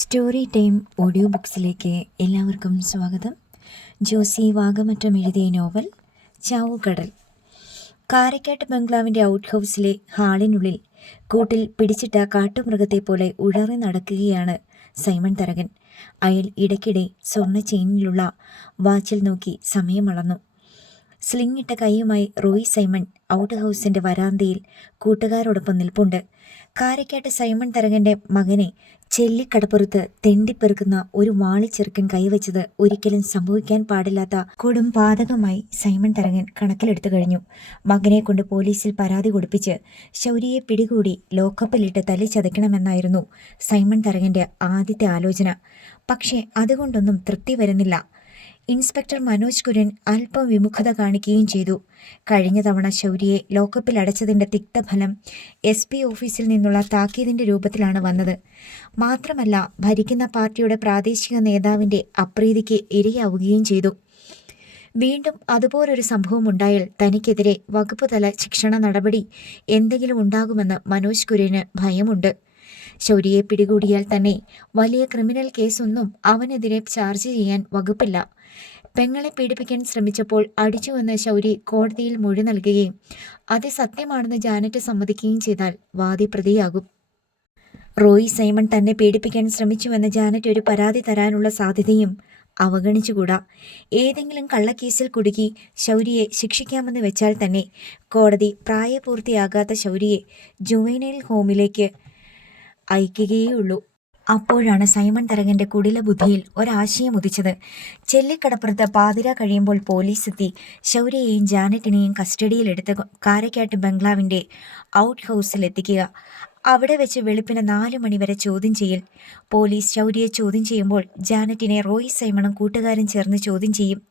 Story time audio ബുക്സിലേക്ക് എല്ലാവർക്കും സ്വാഗതം. ജോസി വാഗമറ്റം എഴുതിയ നോവൽ ചാവുകടൽ. കാരക്കാട്ട് ബംഗ്ലാവിൻ്റെ ഔട്ട് ഹൗസിലെ ഹാളിനുള്ളിൽ കൂട്ടിൽ പിടിച്ചിട്ട കാട്ടുമൃഗത്തെ പോലെ ഉഴറി നടക്കുകയാണ് സൈമൺ തരകൻ. അയാൾ ഇടയ്ക്കിടെ സ്വർണ്ണ ചെയിനിലുള്ള വാച്ചിൽ നോക്കി സമയം അളന്നു. സ്ലിങ്ങിട്ട കൈയുമായി റോയ് സൈമൺ ഔട്ട് ഹൗസിൻ്റെ വരാന്തയിൽ കൂട്ടുകാരോടൊപ്പം നിൽപ്പുണ്ട്. കാരക്കാട്ട് സൈമൺ തരകൻ്റെ മകനെ ചെല്ലിക്കടപ്പുറത്ത് തെണ്ടിപ്പെറുക്കുന്ന ഒരു വാളിച്ചെറുക്കൻ കൈവച്ചത് ഒരിക്കലും സംഭവിക്കാൻ പാടില്ലാത്ത കൊടും പാതകമായി സൈമൺ തരകൻ കണക്കിലെടുത്തു കഴിഞ്ഞു. മകനെ കൊണ്ട് പോലീസിൽ പരാതി കൊടുപ്പിച്ച് ശൗര്യയെ പിടികൂടി ലോക്കപ്പിലിട്ട് തല്ലിച്ചതയ്ക്കണമെന്നായിരുന്നു സൈമൺ തരകൻ്റെ ആദ്യത്തെ ആലോചന. പക്ഷേ അതുകൊണ്ടൊന്നും തൃപ്തി വരുന്നില്ല. ഇൻസ്പെക്ടർ മനോജ് കുര്യൻ അല്പം വിമുഖത കാണിക്കുകയും ചെയ്തു. കഴിഞ്ഞ തവണ ശൗര്യയെ ലോക്കപ്പിൽ അടച്ചതിൻ്റെ തിക്തഫലം SP ഓഫീസിൽ നിന്നുള്ള താക്കീതിൻ്റെ രൂപത്തിലാണ് വന്നത്. മാത്രമല്ല, ഭരിക്കുന്ന പാർട്ടിയുടെ പ്രാദേശിക നേതാവിൻ്റെ അപ്രീതിക്ക് ഇരയാവുകയും ചെയ്തു. വീണ്ടും അതുപോലൊരു സംഭവം ഉണ്ടായാൽ തനിക്കെതിരെ വകുപ്പ് തല ശിക്ഷണ നടപടി എന്തെങ്കിലും ഉണ്ടാകുമെന്ന് മനോജ് കുര്യന് ഭയമുണ്ട്. ശൗര്യയെ പിടികൂടിയാൽ തന്നെ വലിയ ക്രിമിനൽ കേസൊന്നും അവനെതിരെ ചാർജ് ചെയ്യാൻ വകുപ്പില്ല. പെങ്ങളെ പീഡിപ്പിക്കാൻ ശ്രമിച്ചപ്പോൾ അടിച്ചുവെന്ന് ശൗര്യ കോടതിയിൽ മൊഴി നൽകുകയും അത് സത്യമാണെന്ന് ജാനറ്റ് സമ്മതിക്കുകയും ചെയ്താൽ വാദി പ്രതിയാകും. റോയ് സൈമൺ തന്നെ പീഡിപ്പിക്കാൻ ശ്രമിച്ചുവെന്ന് ജാനറ്റ് ഒരു പരാതി തരാനുള്ള സാധ്യതയും അവഗണിച്ചുകൂടാ. ഏതെങ്കിലും കള്ളക്കേസിൽ കുടുക്കി ശൗര്യയെ ശിക്ഷിക്കാമെന്ന് വെച്ചാൽ തന്നെ കോടതി പ്രായപൂർത്തിയാകാത്ത ശൗര്യയെ ജുവൈനൈൽ ഹോമിലേക്ക് അയക്കുകയുള്ളൂ. അപ്പോഴാണ് സൈമൺ തരകൻ്റെ കുടില ബുദ്ധിയിൽ ഒരാശയം ഉദിച്ചത്. ചെല്ലിക്കടപ്പുറത്ത് പാതിര കഴിയുമ്പോൾ പോലീസ് എത്തി ശൗര്യയെയും ജാനറ്റിനെയും കസ്റ്റഡിയിലെടുത്ത് കാരക്കാട്ട് ബംഗ്ലാവിൻ്റെ ഔട്ട് ഹൗസിൽ എത്തിക്കുക. അവിടെ വെച്ച് വെളുപ്പിന് 4 മണി വരെ ചോദ്യം ചെയ്യൽ. പോലീസ് ശൗര്യയെ ചോദ്യം ചെയ്യുമ്പോൾ ജാനറ്റിനെ റോയ് സൈമണും കൂട്ടുകാരും ചേർന്ന് ചോദ്യം ചെയ്യും.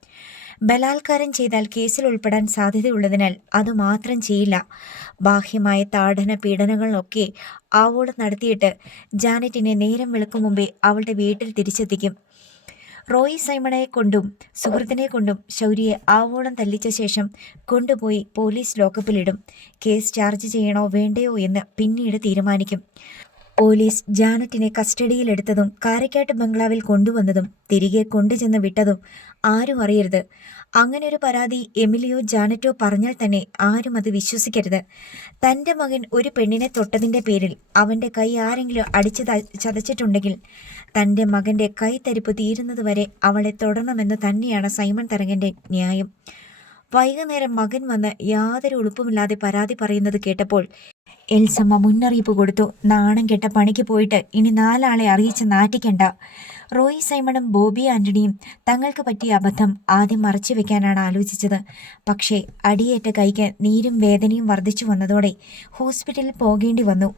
ബലാത്കാരം ചെയ്താൽ കേസിൽ ഉൾപ്പെടാൻ സാധ്യതയുള്ളതിനാൽ അതുമാത്രം ചെയ്യില്ല. ബാഹ്യമായ താടന പീഡനങ്ങളൊക്കെ ആവോളം നടത്തിയിട്ട് ജാനറ്റിനെ നേരം വെളുക്കും മുമ്പേ അവളുടെ വീട്ടിൽ തിരിച്ചെത്തിക്കും. റോയ് സൈമണയെ കൊണ്ടും സുഹൃത്തിനെ കൊണ്ടും ശൗര്യയെ ആവോളം തല്ലിച്ച ശേഷം കൊണ്ടുപോയി പോലീസ് ലോക്കപ്പിലിടും. കേസ് ചാർജ് ചെയ്യണോ വേണ്ടയോ എന്ന് പിന്നീട് തീരുമാനിക്കും. പോലീസ് ജാനറ്റിനെ കസ്റ്റഡിയിലെടുത്തതും കാരക്കാട്ട് ബംഗ്ലാവിൽ കൊണ്ടുവന്നതും തിരികെ കൊണ്ടുചെന്ന് വിട്ടതും ആരും അറിയരുത്. അങ്ങനെ ഒരു പരാതി എമിലിയോ ജാനറ്റോ പറഞ്ഞാൽ തന്നെ ആരും അത് വിശ്വസിക്കരുത്. തൻ്റെ മകൻ ഒരു പെണ്ണിനെ തൊട്ടതിൻ്റെ പേരിൽ അവൻ്റെ കൈ ആരെങ്കിലും അടിച്ച് ചതച്ചിട്ടുണ്ടെങ്കിൽ തൻ്റെ മകൻ്റെ കൈത്തരിപ്പ് തീരുന്നതുവരെ അവളെ തൊടണമെന്ന് തന്നെയാണ് സൈമൺ തരകൻ്റെ ന്യായം. വൈകുന്നേരം മകൻ വന്ന് യാതൊരു ഉളുപ്പുമില്ലാതെ പരാതി പറയുന്നത് കേട്ടപ്പോൾ എൽസമ്മ മുന്നറിയിപ്പ് കൊടുത്തു. നാണം കെട്ട പണിക്ക് പോയിട്ട് ഇനി 4 ആളെ അറിയിച്ച് നാറ്റിക്കണ്ട. റോയ് സൈമണും ബോബി ആന്റണിയും തങ്ങൾക്ക് പറ്റിയ അബദ്ധം ആദ്യം മറച്ചു വെക്കാനാണ് ആലോചിച്ചത്. പക്ഷേ അടിയേറ്റ കൈക്ക് നീരും വേദനയും വർദ്ധിച്ചു വന്നതോടെ ഹോസ്പിറ്റലിൽ പോകേണ്ടി വന്നു.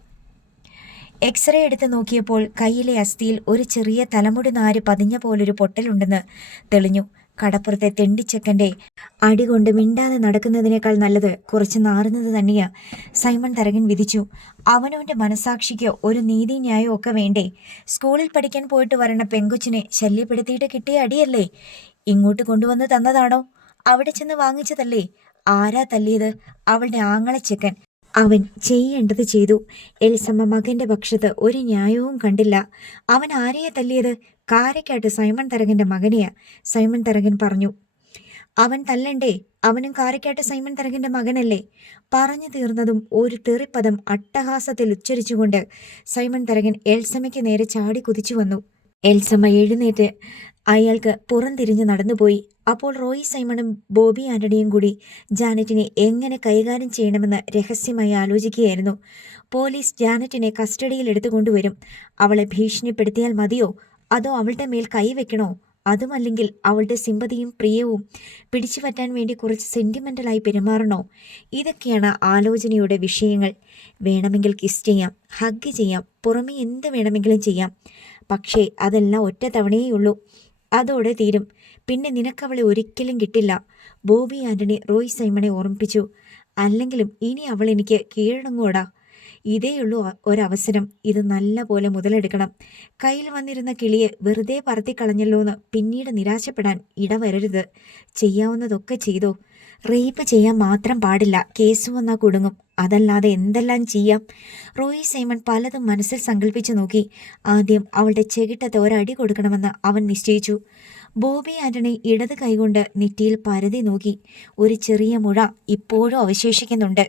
എക്സ്റേ എടുത്ത് നോക്കിയപ്പോൾ കൈയിലെ അസ്ഥിയിൽ ഒരു ചെറിയ തലമുടി നാര് പതിഞ്ഞ പോലൊരു പൊട്ടലുണ്ടെന്ന് തെളിഞ്ഞു. കടപ്പുറത്തെ തെണ്ടിച്ചക്കൻ്റെ അടികൊണ്ട് മിണ്ടാതെ നടക്കുന്നതിനേക്കാൾ നല്ലത് കുറച്ച് നാറുന്നത് തന്നെയാ. സൈമൺ തരകൻ വിധിച്ചു. അവനവൻ്റെ മനസാക്ഷിക്ക് ഒരു നീതി ന്യായം ഒക്കെ വേണ്ടേ? സ്കൂളിൽ പഠിക്കാൻ പോയിട്ട് വരണ പെങ്കൊച്ചിനെ ശല്യപ്പെടുത്തിയിട്ട് കിട്ടിയ അടിയല്ലേ? ഇങ്ങോട്ട് കൊണ്ടുവന്ന് തന്നതാണോ? അവിടെ ചെന്ന് വാങ്ങിച്ചതല്ലേ? ആരാ തല്ലിയത്? അവളുടെ ആങ്ങളച്ചക്കൻ. അവൻ ചെയ്യേണ്ടത് ചെയ്തു. എൽസമ്മ മകൻ്റെ പക്ഷത്ത് ഒരു ന്യായവും കണ്ടില്ല. അവൻ ആരെയാ തല്ലിയത്? കാരക്കാട്ട് സൈമൺ തരകൻ്റെ മകനെയാ. സൈമൺ തരകൻ പറഞ്ഞു. അവൻ തല്ലണ്ടേ? അവനും കാരക്കാട്ട് സൈമൺ തരകൻ്റെ മകനല്ലേ? പറഞ്ഞു തീർന്നതും ഒരു തെറിപ്പദം അട്ടഹാസത്തിൽ ഉച്ചരിച്ചുകൊണ്ട് സൈമൺ തരകൻ എൽസമ്മയ്ക്ക് നേരെ ചാടി കുതിച്ചു വന്നു. എൽസമ്മ എഴുന്നേറ്റ് അയാൾക്ക് പുറംതിരിഞ്ഞ് നടന്നുപോയി. അപ്പോൾ റോയ് സൈമണും ബോബി ആന്റണിയും കൂടി ജാനറ്റിനെ എങ്ങനെ കൈകാര്യം ചെയ്യണമെന്ന് രഹസ്യമായി ആലോചിക്കുകയായിരുന്നു. പോലീസ് ജാനറ്റിനെ കസ്റ്റഡിയിൽ എടുത്തുകൊണ്ടുവരും. അവളെ ഭീഷണിപ്പെടുത്തിയാൽ മതിയോ? അതോ അവളുടെ മേൽ കൈവെക്കണോ? അതുമല്ലെങ്കിൽ അവളുടെ സിമ്പതിയും പ്രിയവും പിടിച്ചു പറ്റാൻ വേണ്ടി കുറച്ച് സെൻറ്റിമെൻ്റലായി പെരുമാറണോ? ഇതൊക്കെയാണ് ആലോചനയുടെ വിഷയങ്ങൾ. വേണമെങ്കിൽ കിസ് ചെയ്യാം, ഹഗ് ചെയ്യാം, പുറമെ എന്ത് വേണമെങ്കിലും ചെയ്യാം. പക്ഷേ അതെല്ലാം ഒറ്റ തവണയേയുള്ളൂ. അതോടെ തീരും. പിന്നെ നിനക്കവളെ ഒരിക്കലും കിട്ടില്ല. ബോബി ആന്റണി റോയ് സൈമണെ ഓർമ്മിപ്പിച്ചു. അല്ലെങ്കിലും ഇനി അവൾ എനിക്ക് കീഴടങ്ങോടാ. ഇതേയുള്ളൂ ഒരവസരം. ഇത് നല്ല പോലെ മുതലെടുക്കണം. കയ്യിൽ വന്നിരുന്ന കിളിയെ വെറുതെ പറത്തിക്കളഞ്ഞല്ലോന്ന് പിന്നീട് നിരാശപ്പെടാൻ ഇടവരരുത്. ചെയ്യാവുന്നതൊക്കെ ചെയ്തോ. റേപ്പ് ചെയ്യാൻ മാത്രം പാടില്ല, കേസ് വന്നാൽ കുടുങ്ങും. അതല്ലാതെ എന്തെല്ലാം ചെയ്യാം? റോയി സൈമൺ പലതും മനസ്സിൽ സങ്കല്പിച്ചു നോക്കി. ആദ്യം അവളുടെ ചെകിട്ടത്ത് ഒരടി കൊടുക്കണമെന്ന് അവൻ നിശ്ചയിച്ചു. ബോബി ആന്റണി ഇടത് കൈകൊണ്ട് നെറ്റിയിൽ പരതി നോക്കി. ഒരു ചെറിയ മുഴ ഇപ്പോഴും അവശേഷിക്കുന്നുണ്ട്.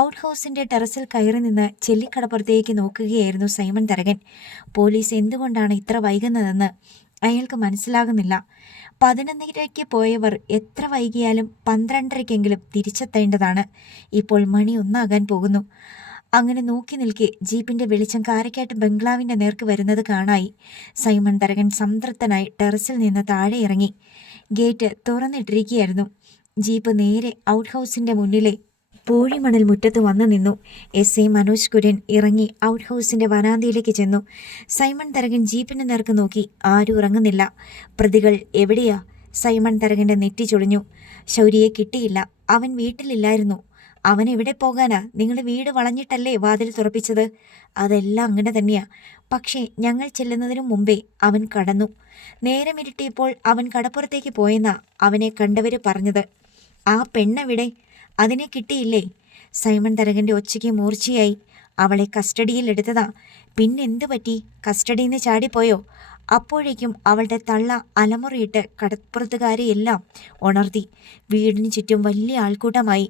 ഔട്ട് ഹൗസിന്റെ ടെറസിൽ കയറി നിന്ന് ചെല്ലിക്കടപ്പുറത്തേക്ക് നോക്കുകയായിരുന്നു സൈമൺ തരകൻ. പോലീസ് എന്തുകൊണ്ടാണ് ഇത്ര വൈകുന്നതെന്ന് അയാൾക്ക് മനസ്സിലാകുന്നില്ല. 11:30 പോയവർ എത്ര വൈകിയാലും 12:30 തിരിച്ചെത്തേണ്ടതാണ്. ഇപ്പോൾ മണി 1 പോകുന്നു. അങ്ങനെ നോക്കി നിൽക്കെ ജീപ്പിന്റെ വെളിച്ചം കാരക്കാട്ട് ബംഗ്ലാവിന്റെ നേർക്ക് വരുന്നത് കാണായി. സൈമൺ തരകൻ സംതൃപ്തനായി ടെറസിൽ നിന്ന് താഴെ ഇറങ്ങി. ഗേറ്റ് തുറന്നിട്ടിരിക്കുകയായിരുന്നു. ജീപ്പ് നേരെ ഔട്ട് ഹൗസിന്റെ മുന്നിലെ പൂഴിമണൽ മുറ്റത്ത് വന്നു നിന്നു. എസ് ഐ മനോജ് കുര്യൻ ഇറങ്ങി ഔട്ട് ഹൗസിന്റെ വരാന്തയിലേക്ക് ചെന്നു. സൈമൺ തരകൻ ജീപ്പിന് നേർക്ക് നോക്കി. ആരും ഇറങ്ങുന്നില്ല. പ്രതികൾ എവിടെയാ? സൈമൺ തരകന്റെ നെറ്റി ചൊളിഞ്ഞു. ശൗര്യയെ കിട്ടിയില്ല. അവൻ വീട്ടിലില്ലായിരുന്നു. അവൻ എവിടെ പോകാനാ? നിങ്ങൾ വീട് വളഞ്ഞിട്ടല്ലേ വാതിൽ തുറപ്പിച്ചത്? അതെല്ലാം അങ്ങനെ തന്നെയാ. പക്ഷേ ഞങ്ങൾ ചെല്ലുന്നതിനു മുമ്പേ അവൻ കടന്നു. നേരമിരുട്ടിയപ്പോൾ അവൻ കടപ്പുറത്തേക്ക് പോയെന്നാ അവനെ കണ്ടവര് പറഞ്ഞത്. ആ പെണ്ണെവിടെ? അതിനെ കിട്ടിയില്ലേ? സൈമൺ തരകന്റെ ഒച്ചയ്ക്ക് മൂർച്ചയായി. അവളെ കസ്റ്റഡിയിൽ എടുത്തതാ. പിന്നെന്തു പറ്റി? കസ്റ്റഡിയിൽ നിന്ന് ചാടിപ്പോയോ? അപ്പോഴേക്കും അവളുടെ തള്ള അലമുറയിട്ട് കടപ്പുറത്തുകാരെയെല്ലാം ഉണർത്തി. വീടിന് ചുറ്റും വലിയ ആൾക്കൂട്ടമായി.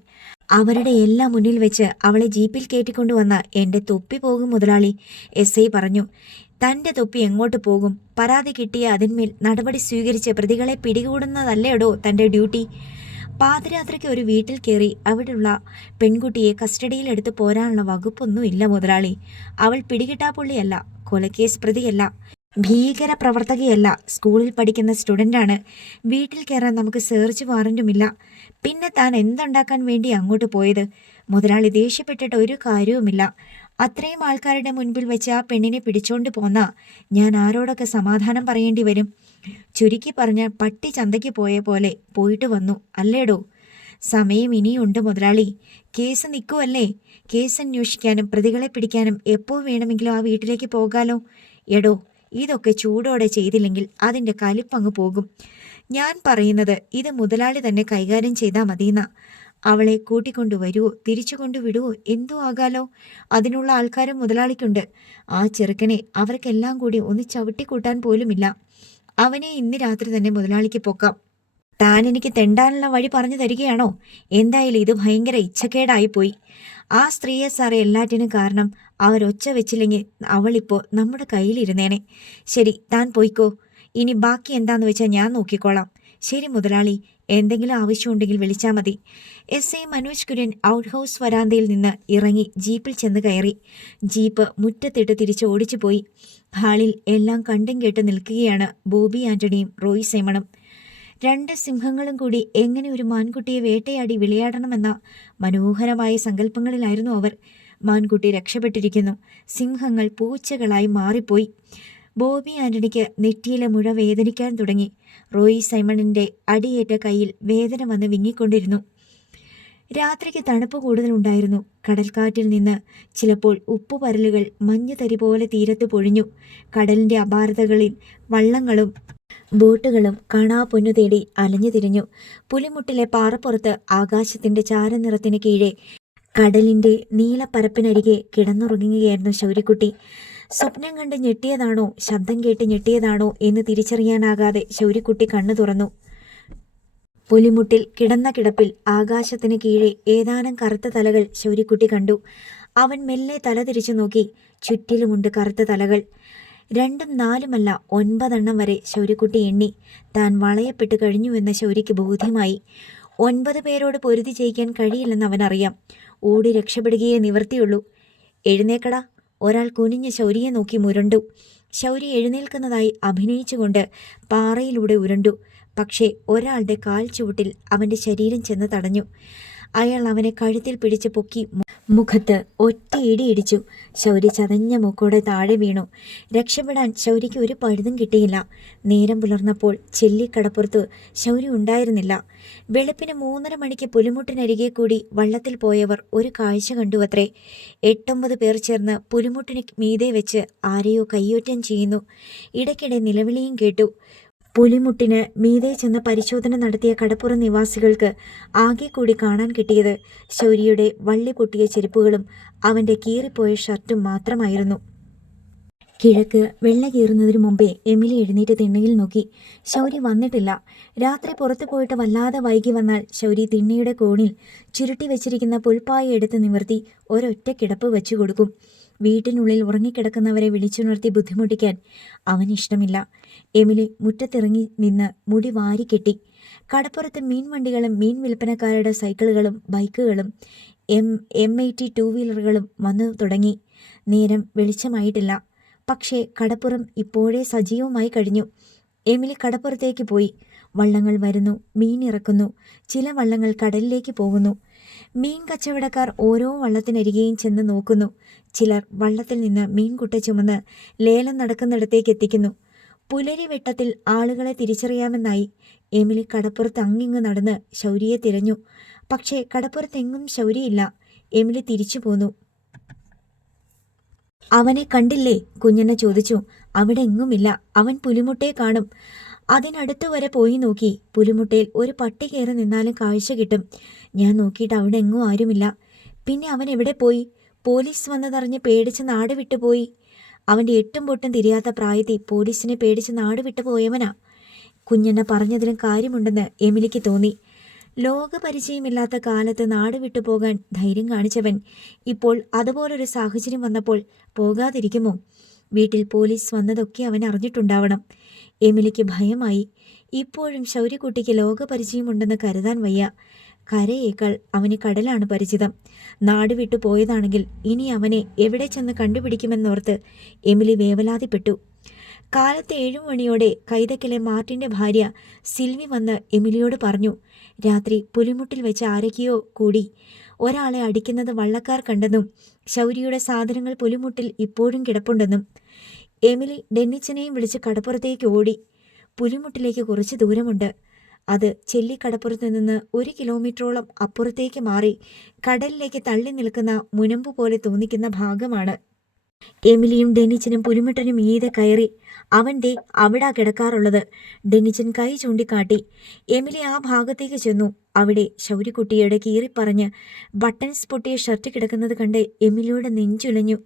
അവരുടെ എല്ലാം മുന്നിൽ വെച്ച് അവളെ ജീപ്പിൽ കയറ്റിക്കൊണ്ടുവന്ന എൻ്റെ തൊപ്പി പോകും മുതലാളി, എസ് ഐ പറഞ്ഞു. തൻ്റെ തൊപ്പി എങ്ങോട്ട് പോകും? പരാതി കിട്ടിയ അതിന്മേൽ നടപടി സ്വീകരിച്ച് പ്രതികളെ പിടികൂടുന്നതല്ലേടോ തൻ്റെ ഡ്യൂട്ടി. പാതിരാത്രിക്ക് ഒരു വീട്ടിൽ കയറി അവിടെയുള്ള പെൺകുട്ടിയെ കസ്റ്റഡിയിലെടുത്ത് പോരാനുള്ള വകുപ്പൊന്നും ഇല്ല മുതലാളി. അവൾ പിടികിട്ടാപ്പുള്ളിയല്ല, കൊലക്കേസ് പ്രതിയല്ല, ഭീകര പ്രവർത്തകയല്ല, സ്കൂളിൽ പഠിക്കുന്ന സ്റ്റുഡൻ്റാണ്. വീട്ടിൽ കയറാൻ നമുക്ക് സെർച്ച് വാറൻറ്റുമില്ല. പിന്നെ താൻ എന്തുണ്ടാക്കാൻ വേണ്ടി അങ്ങോട്ട് പോയത്? മുതലാളി ദേഷ്യപ്പെട്ടിട്ട് ഒരു കാര്യവുമില്ല. അത്രയും ആൾക്കാരുടെ മുൻപിൽ വെച്ച് ആ പെണ്ണിനെ പിടിച്ചോണ്ട് പോന്നാ ഞാൻ ആരോടൊക്കെ സമാധാനം പറയേണ്ടി വരും? ചുരുക്കി പറഞ്ഞ പട്ടി ചന്തയ്ക്ക് പോയ പോലെ പോയിട്ട് വന്നു അല്ലേടോ? സമയം ഇനിയുണ്ട് മുതലാളി. കേസ് നിൽക്കുമല്ലേ? കേസ് അന്വേഷിക്കാനും പ്രതികളെ പിടിക്കാനും എപ്പോൾ വേണമെങ്കിലും ആ വീട്ടിലേക്ക് പോകാലോ. എടോ, ഇതൊക്കെ ചൂടോടെ ചെയ്തില്ലെങ്കിൽ അതിൻ്റെ കലിപ്പങ്ങ് പോകും. ഞാൻ പറയുന്നത് ഇത് മുതലാളി തന്നെ കൈകാര്യം ചെയ്താൽ മതിയെന്നാ. അവളെ കൂട്ടിക്കൊണ്ടുവരുവോ തിരിച്ചു കൊണ്ടുവിടുവോ എന്തോ ആകാലോ. അതിനുള്ള ആൾക്കാരും മുതലാളിക്കുണ്ട്. ആ ചെറുക്കനെ അവർക്കെല്ലാം കൂടി ഒന്ന് ചവിട്ടിക്കൂട്ടാൻ പോലുമില്ല. അവനെ ഇന്ന് രാത്രി തന്നെ മുതലാളിക്ക് പൊക്കാം. താൻ എനിക്ക് തെണ്ടാനുള്ള വഴി പറഞ്ഞു തരികയാണോ? എന്തായാലും ഇത് ഭയങ്കര ഇച്ഛക്കേടായിപ്പോയി. ആ സ്ത്രീയെ സാറേ എല്ലാറ്റിനും കാരണം. അവരൊച്ച വെച്ചില്ലെങ്കിൽ അവളിപ്പോൾ നമ്മുടെ കയ്യിലിരുന്നേനെ. ശരി, താൻ പോയിക്കോ. ഇനി ബാക്കി എന്താന്ന് വെച്ചാൽ ഞാൻ നോക്കിക്കോളാം. ശരി മുതലാളി, എന്തെങ്കിലും ആവശ്യമുണ്ടെങ്കിൽ വിളിച്ചാൽ മതി. S I Manoj Kurian out house വരാന്തയിൽ നിന്ന് ഇറങ്ങി ജീപ്പിൽ ചെന്ന് കയറി. ജീപ്പ് മുറ്റത്തിട്ട് തിരിച്ച് ഓടിച്ചു പോയി. ഹാളിൽ എല്ലാം കണ്ടും കേട്ട് നിൽക്കുകയാണ് ബോബി ആന്റണിയും റോയി സൈമണും. 2 സിംഹങ്ങളും കൂടി എങ്ങനെ ഒരു മാൻകുട്ടിയെ വേട്ടയാടി വിളയാടണമെന്ന മനോഹരമായ സങ്കല്പങ്ങളിലായിരുന്നു അവർ. മാൻകുട്ടി രക്ഷപ്പെട്ടിരിക്കുന്നു. സിംഹങ്ങൾ പൂച്ചകളായി മാറിപ്പോയി. ബോബി ആന്റണിക്ക് നെറ്റിയിലെ മുഴ വേദനിക്കാൻ തുടങ്ങി. റോയി സൈമണിന്റെ അടിയേറ്റ കയ്യിൽ വേദന വന്ന് വിങ്ങിക്കൊണ്ടിരുന്നു. രാത്രിക്ക് തണുപ്പ് കൂടുതലുണ്ടായിരുന്നു. കടൽക്കാറ്റിൽ നിന്ന് ചിലപ്പോൾ ഉപ്പുപരലുകൾ മഞ്ഞുതരി പോലെ തീരത്ത് പൊഴിഞ്ഞു. കടലിന്റെ അപാരതകളിൽ വള്ളങ്ങളും ബോട്ടുകളും കാണാപ്പൊന്നു തേടി അലഞ്ഞു തിരിഞ്ഞു. പുലിമുട്ടിലെ പാറപ്പുറത്ത് ആകാശത്തിന്റെ ചാരനിറത്തിന് കീഴെ കടലിന്റെ നീലപ്പരപ്പിനരികെ കിടന്നുറങ്ങുകയായിരുന്നു ശൗര്യക്കുട്ടി. സ്വപ്നം കണ്ട് ഞെട്ടിയതാണോ ശബ്ദം കേട്ട് ഞെട്ടിയതാണോ എന്ന് തിരിച്ചറിയാനാകാതെ ശൗര്യക്കുട്ടി കണ്ണു തുറന്നു. പുലിമുട്ടിൽ കിടന്ന കിടപ്പിൽ ആകാശത്തിന് കീഴെ ഏതാനും കറുത്ത തലകൾ ശൗര്യക്കുട്ടി കണ്ടു. അവൻ മെല്ലെ തല തിരിച്ചു നോക്കി. ചുറ്റിലുമുണ്ട് കറുത്ത തലകൾ. 2ഉം 4ഉമല്ല 9 വരെ ശൗര്യക്കുട്ടി എണ്ണി. താൻ വളയപ്പെട്ട് കഴിഞ്ഞുവെന്ന് ശൗര്യക്ക് ബോധ്യമായി. 9 പേരോട് പൊരുതി ജയിക്കാൻ കഴിയില്ലെന്ന് അവനറിയാം. ഓടി രക്ഷപ്പെടുകയേ നിവർത്തിയുള്ളൂ. എഴുന്നേക്കടാ! ഒരാൾ കുനിഞ്ഞ് ശൗര്യയെ നോക്കി മുരണ്ടു. ശൗര്യ എഴുന്നേൽക്കുന്നതായി അഭിനയിച്ചുകൊണ്ട് പാറയിലൂടെ ഉരുണ്ടു. പക്ഷേ ഒരാളുടെ കാൽ ചുവട്ടിൽ അവൻ്റെ ശരീരം ചെന്ന് തടഞ്ഞു. അയാൾ അവനെ കഴുത്തിൽ പിടിച്ച് പൊക്കി മുഖത്ത് ഒറ്റയിടി ഇടിച്ചു. ശൗര്യ ചതഞ്ഞ മൂക്കോടെ താഴെ വീണു. രക്ഷപ്പെടാൻ ശൗര്യയ്ക്ക് ഒരു പഴുതും കിട്ടിയില്ല. നേരം പുലർന്നപ്പോൾ ചെല്ലിക്കടപ്പുറത്ത് ശൗര്യ ഉണ്ടായിരുന്നില്ല. വെളുപ്പിന് 3:30 മണിക്ക് പുലിമുട്ടിനരികെ കൂടി വള്ളത്തിൽ പോയവർ ഒരു കാഴ്ച കണ്ടുവത്രേ. 8-9 പേർ ചേർന്ന് പുലിമുട്ടിന് മീതെ വെച്ച് ആരെയോ കയ്യോറ്റം ചെയ്യുന്നു. ഇടയ്ക്കിടെ നിലവിളിയും കേട്ടു. പുലിമുട്ടിന് മീതെ ചെന്ന് പരിശോധന നടത്തിയ കടപ്പുറം നിവാസികൾക്ക് ആകെ കൂടി കാണാൻ കിട്ടിയത് ശൗര്യയുടെ വള്ളി പൊട്ടിയ ചെരുപ്പുകളും അവൻ്റെ കീറിപ്പോയ ഷർട്ടും മാത്രമായിരുന്നു. കിഴക്ക് വെള്ള കീറുന്നതിനു മുമ്പേ എമിലി എഴുന്നേറ്റ് തിണ്ണയിൽ നോക്കി. ശൗരി വന്നിട്ടില്ല. രാത്രി പുറത്തു പോയിട്ട് വല്ലാതെ വൈകി വന്നാൽ ശൗരി തിണ്ണയുടെ കോണിൽ ചുരുട്ടി വെച്ചിരിക്കുന്ന പുൽപ്പായ എടുത്ത് നിവർത്തി ഒരൊറ്റ കിടപ്പ് വെച്ചു കൊടുക്കും. വീട്ടിനുള്ളിൽ ഉറങ്ങിക്കിടക്കുന്നവരെ വിളിച്ചുണർത്തി ബുദ്ധിമുട്ടിക്കാൻ അവനിഷ്ടമില്ല. എമിലി മുറ്റത്തിറങ്ങി നിന്ന് മുടി വാരിക്കെട്ടി. കടപ്പുറത്ത് മീൻ വണ്ടികളും മീൻ വിൽപ്പനക്കാരുടെ സൈക്കിളുകളും ബൈക്കുകളും M80 ടൂ വീലറുകളും വന്നു തുടങ്ങി. നേരം വെളിച്ചമായിട്ടില്ല. പക്ഷേ കടപ്പുറം ഇപ്പോഴേ സജീവമായി കഴിഞ്ഞു. എമിലി കടപ്പുറത്തേക്ക് പോയി. വള്ളങ്ങൾ വരുന്നു, മീൻ ഇറക്കുന്നു. ചില വള്ളങ്ങൾ കടലിലേക്ക് പോകുന്നു. മീൻ കച്ചവടക്കാർ ഓരോ വള്ളത്തിനരികെയും ചെന്ന് നോക്കുന്നു. ചിലർ വള്ളത്തിൽ നിന്ന് മീൻകുട്ട ചുമന്ന് ലേലം നടക്കുന്നിടത്തേക്ക് എത്തിക്കുന്നു. പുലരി വെട്ടത്തിൽ ആളുകളെ തിരിച്ചറിയാമെന്നായി. എമിലി കടപ്പുറത്ത് അങ്ങിങ്ങ് നടന്ന് ശൗര്യയെ തിരഞ്ഞു. പക്ഷേ കടപ്പുറത്തെങ്ങും ശൗര്യയില്ല. എമിലി തിരിച്ചു പോന്നു. അവനെ കണ്ടില്ലേ? കുഞ്ഞമ്മ ചോദിച്ചു. അവിടെ എങ്ങുമില്ല. അവൻ പുലിമുട്ടയെ കാണും. അതിനടുത്തു വരെ പോയി നോക്കി. പുലിമുട്ടയിൽ ഒരു പട്ടി കയറി നിന്നാലും കാഴ്ച കിട്ടും. ഞാൻ നോക്കിയിട്ട് അവിടെ എങ്ങും ആരുമില്ല. പിന്നെ അവൻ എവിടെ പോയി? പോലീസ് വന്നതറിഞ്ഞ് പേടിച്ച് നാട് വിട്ടുപോയി. അവൻ്റെ എട്ടും പൊട്ടും തിരിയാത്ത പ്രായത്തിൽ പോലീസിനെ പേടിച്ച് നാട് വിട്ടുപോയവനാ. കുഞ്ഞണ്ണ പറഞ്ഞതിലും കാര്യമുണ്ടെന്ന് എമിലിക്ക് തോന്നി. ലോകപരിചയമില്ലാത്ത കാലത്ത് നാട് വിട്ടുപോകാൻ ധൈര്യം കാണിച്ചവൻ ഇപ്പോൾ അതുപോലൊരു സാഹചര്യം വന്നപ്പോൾ പോകാതിരിക്കുമോ? വീട്ടിൽ പോലീസ് വന്നതൊക്കെ അവൻ അറിഞ്ഞിട്ടുണ്ടാവണം. എമിലിക്ക് ഭയമായി. ഇപ്പോഴും ശൗര്യക്കുട്ടിക്ക് ലോകപരിചയമുണ്ടെന്ന് കരുതാൻ വയ്യ. കരയേക്കാൾ അവന് കടലാണ് പരിചിതം. നാട് വിട്ടു പോയതാണെങ്കിൽ ഇനി അവനെ എവിടെ ചെന്ന് കണ്ടുപിടിക്കുമെന്നോർത്ത് എമിലി വേവലാതിപ്പെട്ടു. കാലത്ത് 7 മണിയോടെ കൈതക്കലെ മാർട്ടിൻ്റെ ഭാര്യ സിൽവി വന്ന് എമിലിയോട് പറഞ്ഞു, രാത്രി പുലിമുട്ടിൽ വെച്ച് ആരൊക്കെയോ കൂടി ഒരാളെ അടിക്കുന്നത് വള്ളക്കാർ കണ്ടെന്നും ശൗര്യയുടെ സാധനങ്ങൾ പുലിമുട്ടിൽ ഇപ്പോഴും കിടപ്പുണ്ടെന്നും. എമിലി ഡെന്നിച്ചനെയും വിളിച്ച് കടപ്പുറത്തേക്ക് ഓടി. പുലിമുട്ടിലേക്ക് കുറച്ച് ദൂരമുണ്ട്. അത് ചെല്ലിക്കടപ്പുറത്ത് നിന്ന് 1 കിലോമീറ്ററോളം അപ്പുറത്തേക്ക് മാറി കടലിലേക്ക് തള്ളി നിൽക്കുന്ന മുനമ്പ് പോലെ തോന്നിക്കുന്ന ഭാഗമാണ്. എമിലിയും ഡെന്നിച്ചനും പുലിമുട്ടനും മീതെ കയറി. അവൻ ദേ അവിടാ കിടക്കാറുള്ളത്. ഡെന്നിച്ചൻ കൈ ചൂണ്ടിക്കാട്ടി. എമിലി ആ ഭാഗത്തേക്ക് ചെന്നു. അവിടെ ശൗര്യക്കുട്ടിയുടെ കീറിപ്പറഞ്ഞ് ബട്ടൺസ് പൊട്ടിയ ഷർട്ട് കിടക്കുന്നത് കണ്ട് എമിലിയുടെ നെഞ്ചുലഞ്ഞു.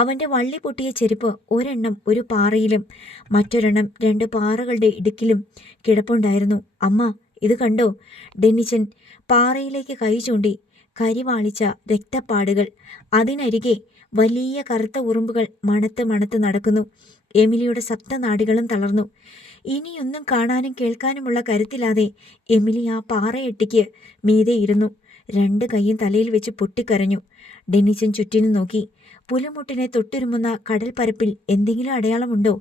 അവൻ്റെ വള്ളി പൊട്ടിയ ചെരുപ്പ് ഒരെണ്ണം ഒരു പാറയിലും മറ്റൊരെണ്ണം 2 പാറകളുടെ ഇടുക്കിലും കിടപ്പുണ്ടായിരുന്നു. അമ്മ, ഇത് കണ്ടോ? ഡെന്നിച്ചൻ പാറയിലേക്ക് കൈ ചൂണ്ടി. കരിവാളിച്ച രക്തപ്പാടുകൾ. അതിനരികെ വലിയ കറുത്ത ഉറുമ്പുകൾ മണത്ത് മണത്ത് നടക്കുന്നു. എമിലിയുടെ സപ്തനാഡികളും തളർന്നു. ഇനിയൊന്നും കാണാനും കേൾക്കാനുമുള്ള കരുത്തില്ലാതെ എമിലി ആ പാറയെട്ടിക്ക് മീതെ ഇരുന്നു. 2 കൈയും തലയിൽ വെച്ച് പൊട്ടിക്കരഞ്ഞു. ഡെന്നിച്ചൻ ചുറ്റിനും നോക്കി. പുലിമുട്ടിനെ തൊട്ടുരുമുന്ന കടൽ പരപ്പിൽ എന്തെങ്കിലും അടയാളമുണ്ടോ?